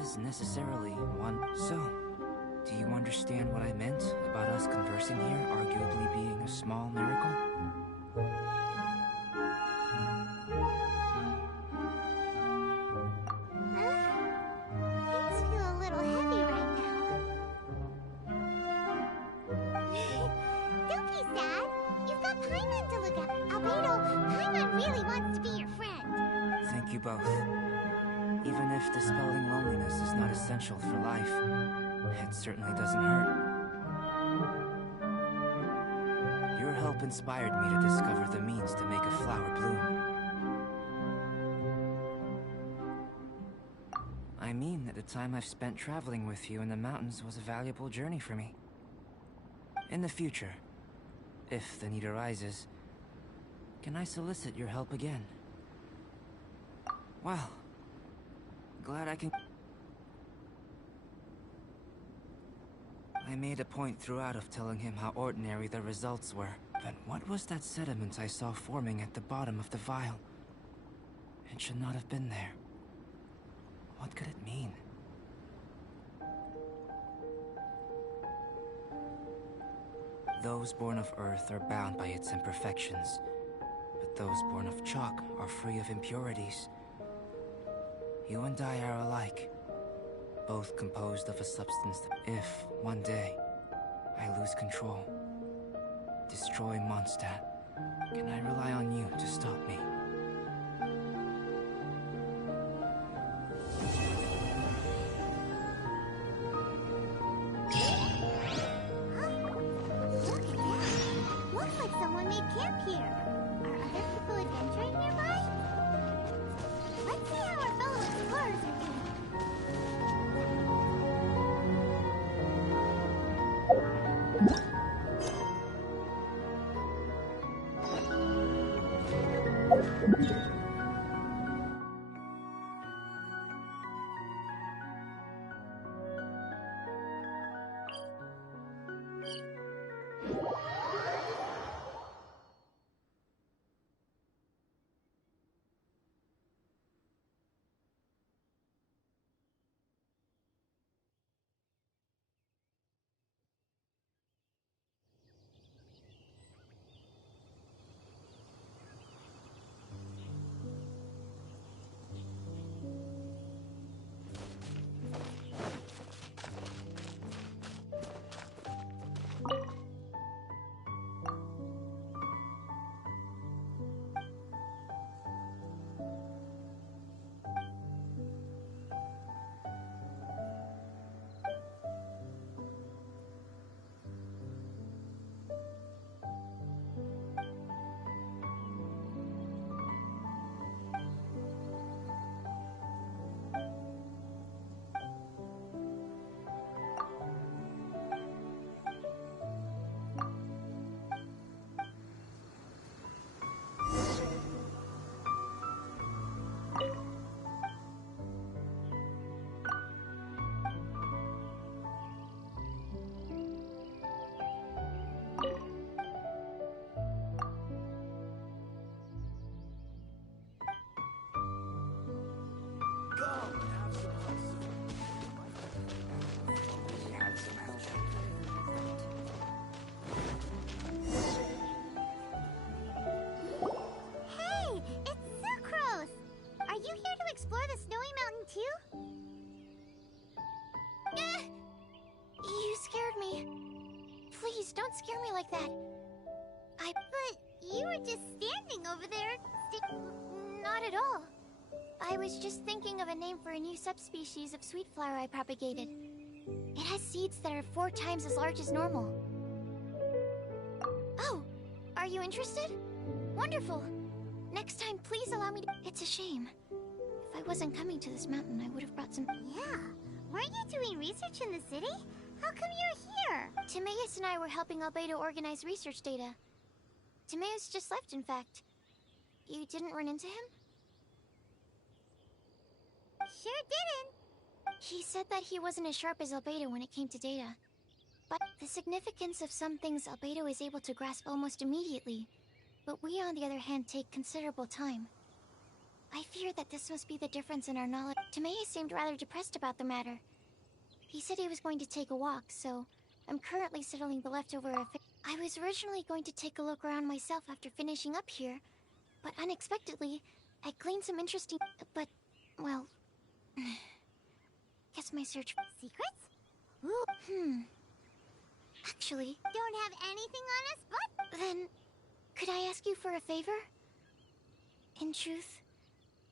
is necessarily one. So, do you understand what I meant about us conversing here arguably being a small miracle? Things feel a little heavy right now. Don't be sad. You've got Paimon to look at. Albedo, Paimon really wants to be your friend. Thank you both. Even if dispelling loneliness is not essential for life, it certainly doesn't hurt. Your help inspired me to discover the means to make a flower bloom. I mean that the time I've spent traveling with you in the mountains was a valuable journey for me. In the future, if the need arises, can I solicit your help again? Well, glad I can... I made a point throughout of telling him how ordinary the results were. But what was that sediment I saw forming at the bottom of the vial? It should not have been there. What could it mean? Those born of Earth are bound by its imperfections, but those born of chalk are free of impurities. You and I are alike, both composed of a substance that, if one day I lose control, destroy Mondstadt, can I rely on you to stop me? Look at that. Looks like someone made camp here. Are other people adventuring nearby? Let's see how our fellow explorers are doing. Please, don't scare me like that. But you were just standing over there. Not at all. I was just thinking of a name for a new subspecies of sweet flower I propagated. It has seeds that are 4 times as large as normal. Oh, are you interested? Wonderful. Next time, please allow me to... It's a shame. If I wasn't coming to this mountain, I would have brought some... Yeah. Weren't you doing research in the city? How come you're here? Timaeus and I were helping Albedo organize research data. Timaeus just left, in fact. You didn't run into him? Sure didn't. He said that he wasn't as sharp as Albedo when it came to data. But the significance of some things Albedo is able to grasp almost immediately. But we, on the other hand, take considerable time. I fear that this must be the difference in our knowledge. Timaeus seemed rather depressed about the matter. He said he was going to take a walk, so I'm currently settling the leftover I was originally going to take a look around myself after finishing up here, but unexpectedly, I gleaned some interesting... But, well... guess my search... Secrets? Ooh. Actually... Don't have anything on us but... Then, could I ask you for a favor? In truth,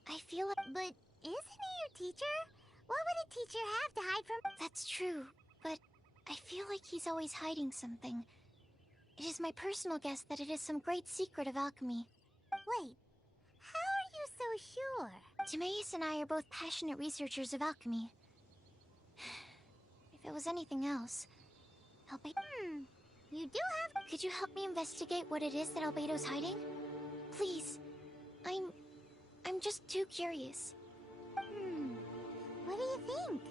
I feel like... But isn't he your teacher? What would a teacher have to hide from... That's true, but I feel like he's always hiding something. It is my personal guess that it is some great secret of alchemy. Wait, how are you so sure? Timaeus and I are both passionate researchers of alchemy. If it was anything else, Albedo... You do have... Could you help me investigate what it is that Albedo's hiding? Please. I'm just too curious. What do you think?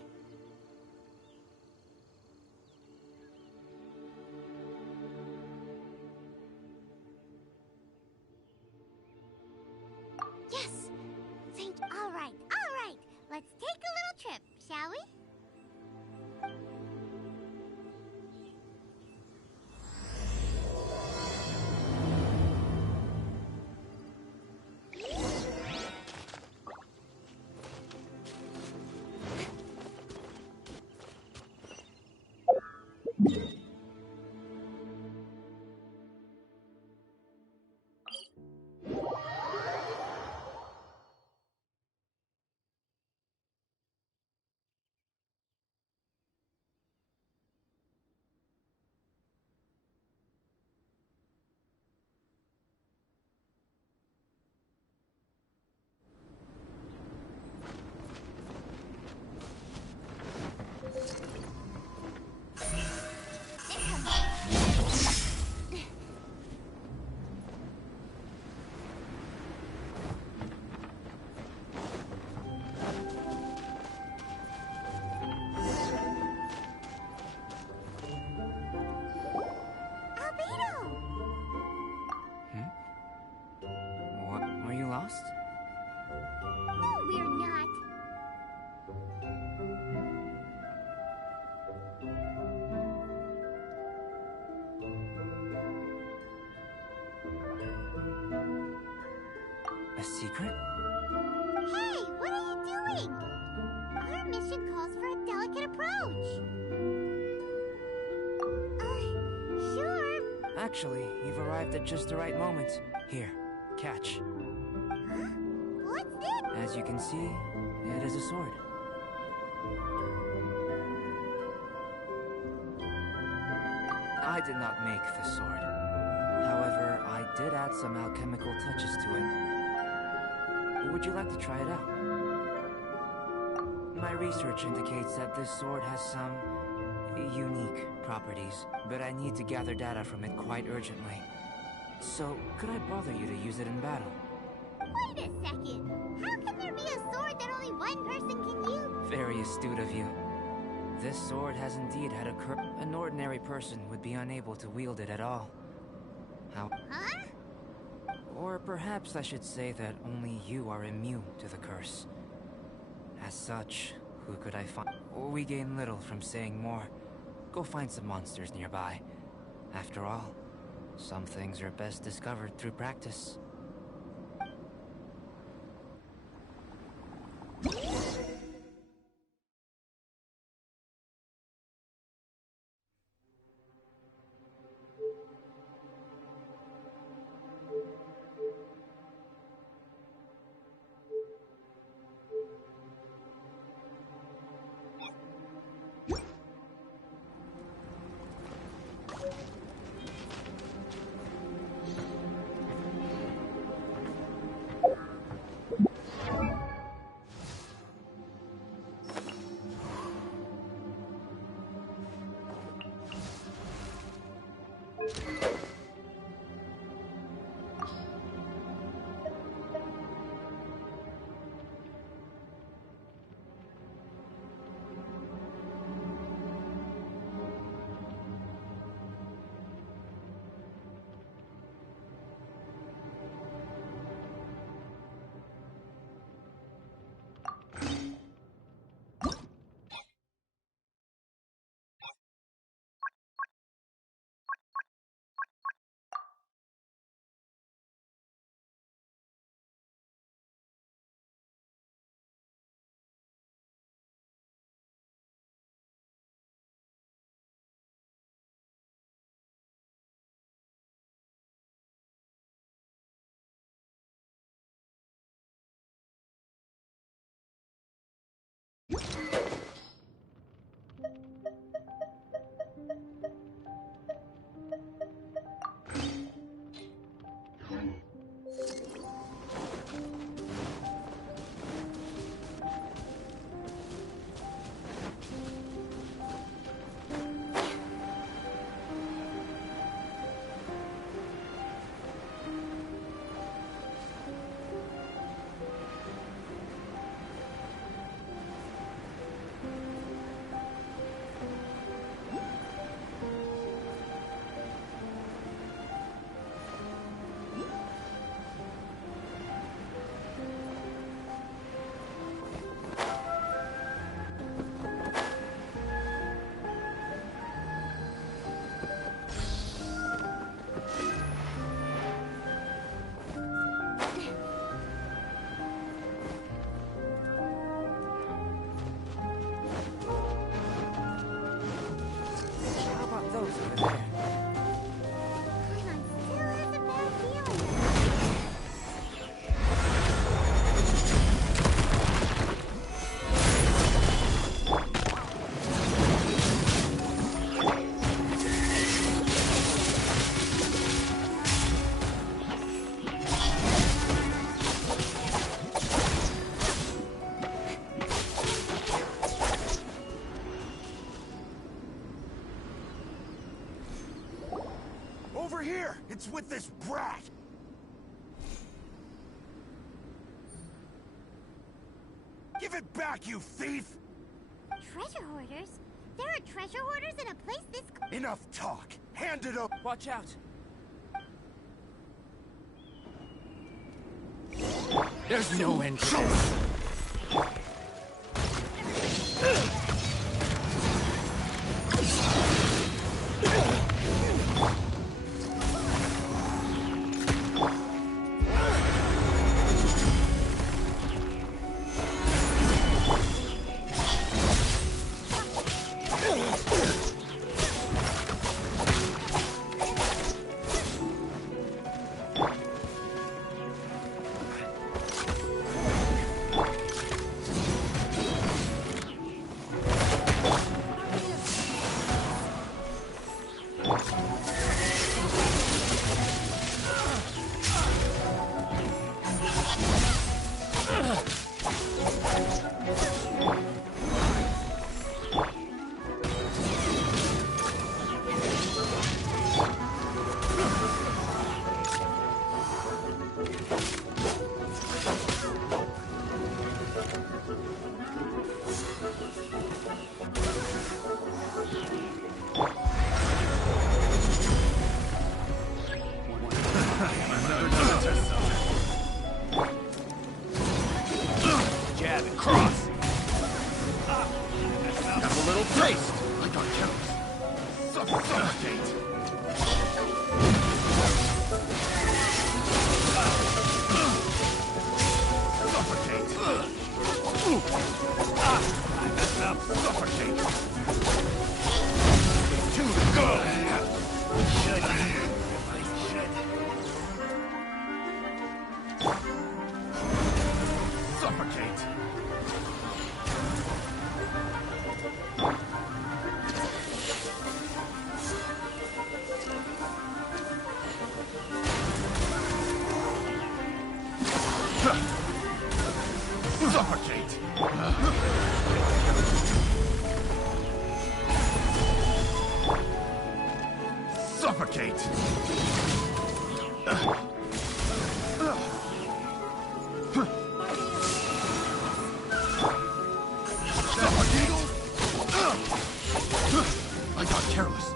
Yes! Thank you. All right. Let's take a little trip, shall we? Lost? No, we're not. A secret? Hey, what are you doing? Our mission calls for a delicate approach. Sure. Actually, you've arrived at just the right moment. Here, catch. Huh? What's this? As you can see, it is a sword. I did not make the sword. However, I did add some alchemical touches to it. Would you like to try it out? My research indicates that this sword has some unique properties, but I need to gather data from it quite urgently. So, could I bother you to use it in battle? Wait a second. How can there be a sword that only one person can use? Very astute of you. This sword has indeed had a curse. An ordinary person would be unable to wield it at all. How? Huh? Or perhaps I should say that only you are immune to the curse. As such, who could I find? We gain little from saying more. Go find some monsters nearby. After all, some things are best discovered through practice. there. Paimon still has a bad feeling. Over here! It's with this brat! Give it back, you thief! Treasure hoarders? There are treasure hoarders in a place this... Enough talk! Hand it up! Watch out! There's no end to this. Jab and cross! Have a little taste! I got jealous. Suffocate! Suffocate! I messed up! Suffocate! Two to go! Should. I should. Suffocate! Suffocate! Suffocate! I got careless.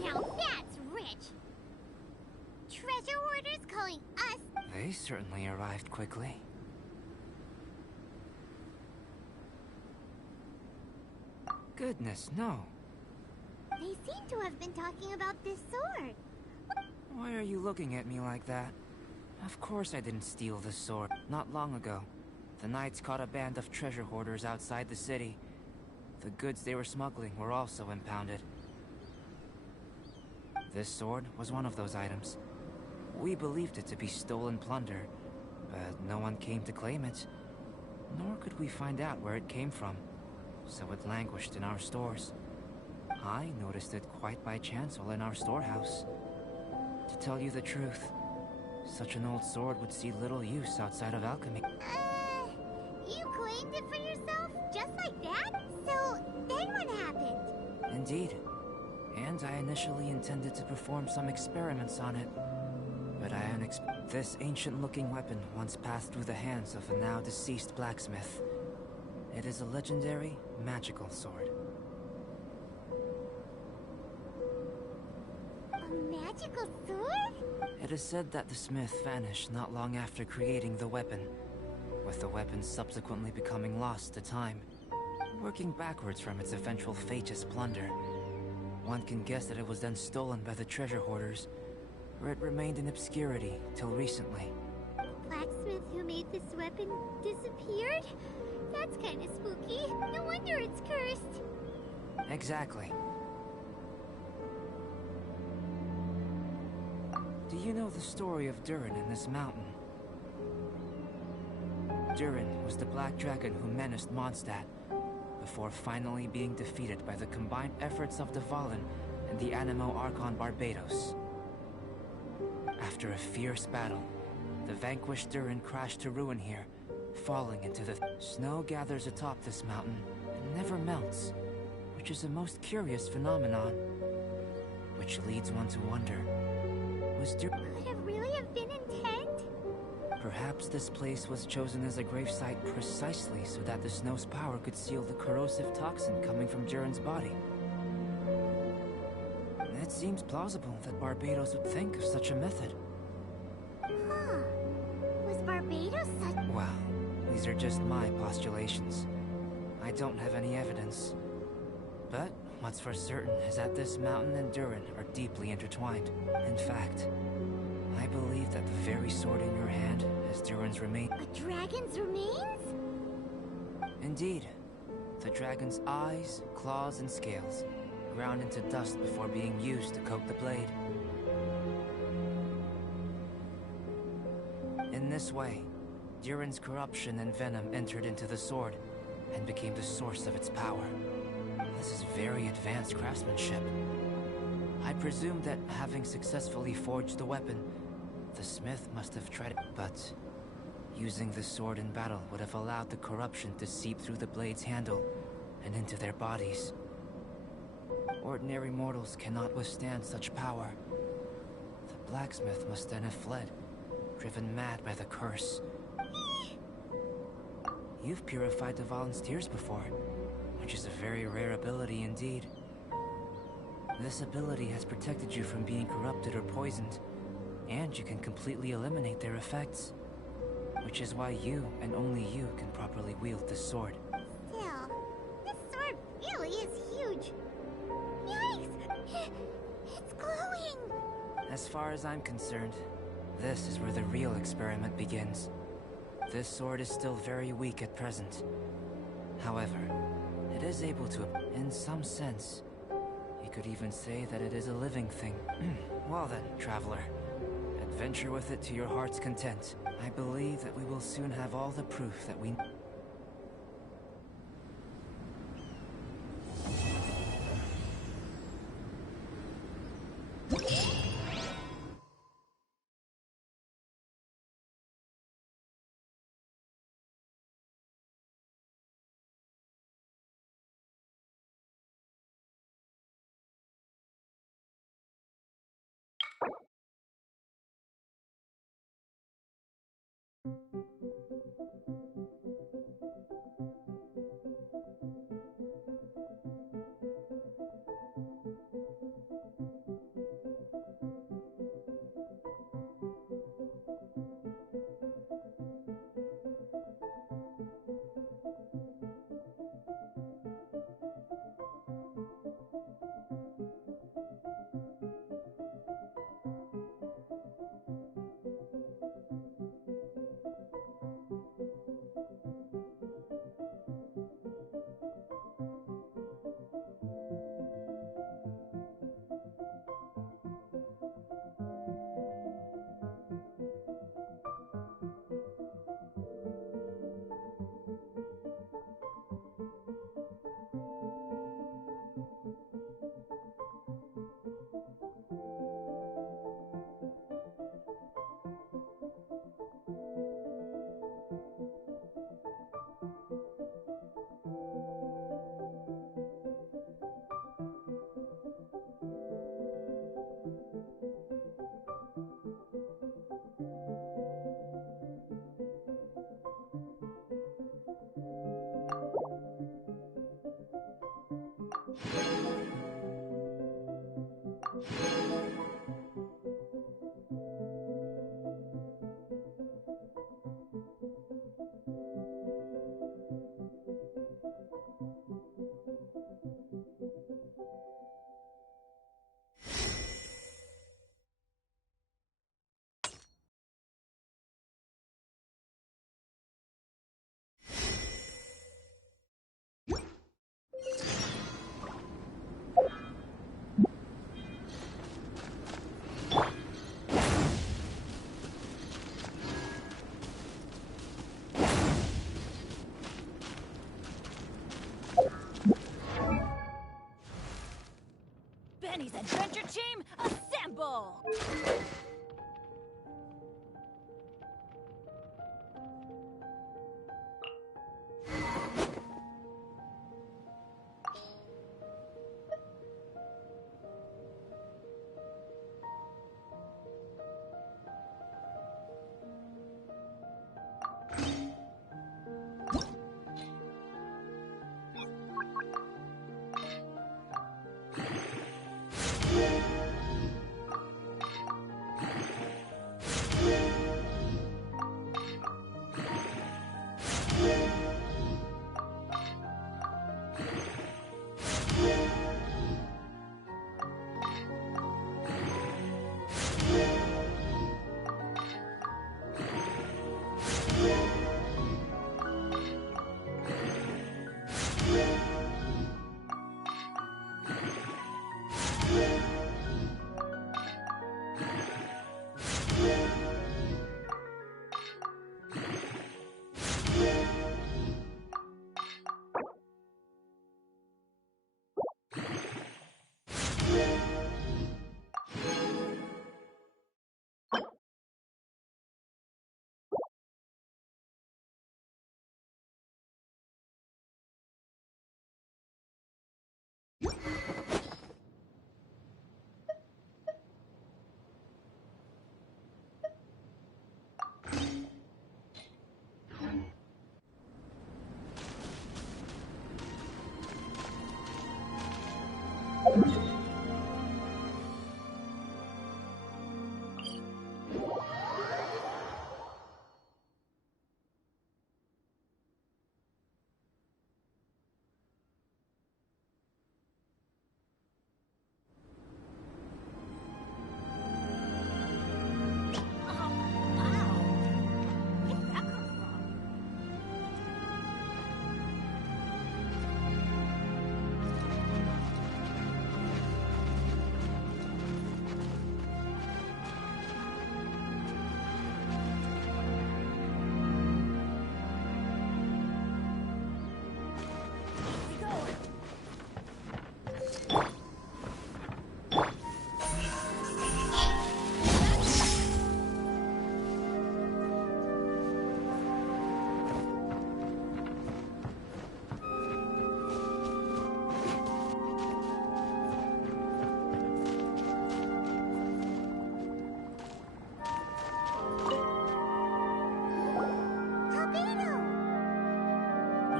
Now that's rich! Treasure hoarders calling us... They certainly arrived quickly. Goodness, no. They seem to have been talking about this sword. Why are you looking at me like that? Of course I didn't steal this sword. Not long ago, the Knights caught a band of treasure hoarders outside the city. The goods they were smuggling were also impounded. This sword was one of those items. We believed it to be stolen plunder, but no one came to claim it. Nor could we find out where it came from, so it languished in our stores. I noticed it quite by chance while in our storehouse. To tell you the truth, such an old sword would see little use outside of alchemy. You claimed it for yourself? Just like that? So, then what happened? Indeed. And I initially intended to perform some experiments on it. But this ancient-looking weapon once passed through the hands of a now-deceased blacksmith. It is a legendary, magical sword. A magical sword? It is said that the smith vanished not long after creating the weapon, with the weapon subsequently becoming lost to time. Working backwards from its eventual fate as plunder, one can guess that it was then stolen by the treasure hoarders, where it remained in obscurity till recently. blacksmith who made this weapon disappeared? That's kind of spooky. No wonder it's cursed. Exactly. Do you know the story of Durin in this mountain? Durin was the black dragon who menaced Mondstadt, before finally being defeated by the combined efforts of Dvalin and the Animo Archon Barbados. After a fierce battle, the vanquished Durin crashed to ruin here, falling into the snow gathers atop this mountain and never melts, which is a most curious phenomenon. Which leads one to wonder, was Durin... Could it really have been intent? Perhaps this place was chosen as a gravesite precisely so that the snow's power could seal the corrosive toxin coming from Durin's body. It seems plausible that Barbados would think of such a method. Huh. Was Barbados such... Well, these are just my postulations. I don't have any evidence. But what's for certain is that this mountain and Durin are deeply intertwined. In fact, I believe that the very sword in your hand has Durin's remains. A dragon's remains? Indeed. The dragon's eyes, claws, and scales ground into dust before being used to coat the blade. In this way, Durin's corruption and venom entered into the sword and became the source of its power. This is very advanced craftsmanship. I presume that having successfully forged the weapon, the smith must have tried it, but using the sword in battle would have allowed the corruption to seep through the blade's handle and into their bodies. Ordinary mortals cannot withstand such power. The blacksmith must then have fled, driven mad by the curse. You've purified Dvalin's tears before, which is a very rare ability indeed. This ability has protected you from being corrupted or poisoned, and you can completely eliminate their effects. Which is why you, and only you, can properly wield this sword. Still, this sword really is huge. Yikes! It's glowing! As far as I'm concerned, this is where the real experiment begins. This sword is still very weak at present. However, it is able to, in some sense, you could even say that it is a living thing. Well then, traveler, adventure with it to your heart's content. I believe that we will soon have all the proof that we...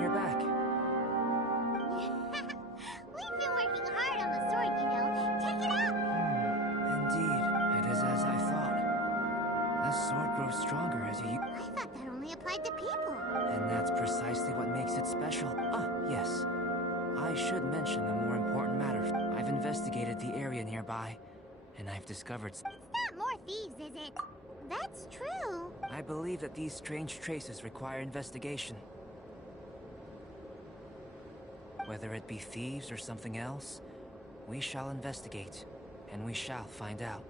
You're back. We've been working hard on the sword, you know. Check it out! Indeed, it is as I thought. The sword grows stronger as you... I thought that only applied to people. And that's precisely what makes it special. Ah, yes. I should mention the more important matter. I've investigated the area nearby, and I've discovered... It's not more thieves, is it? That's true. I believe that these strange traces require investigation. Whether it be thieves or something else, we shall investigate, and we shall find out.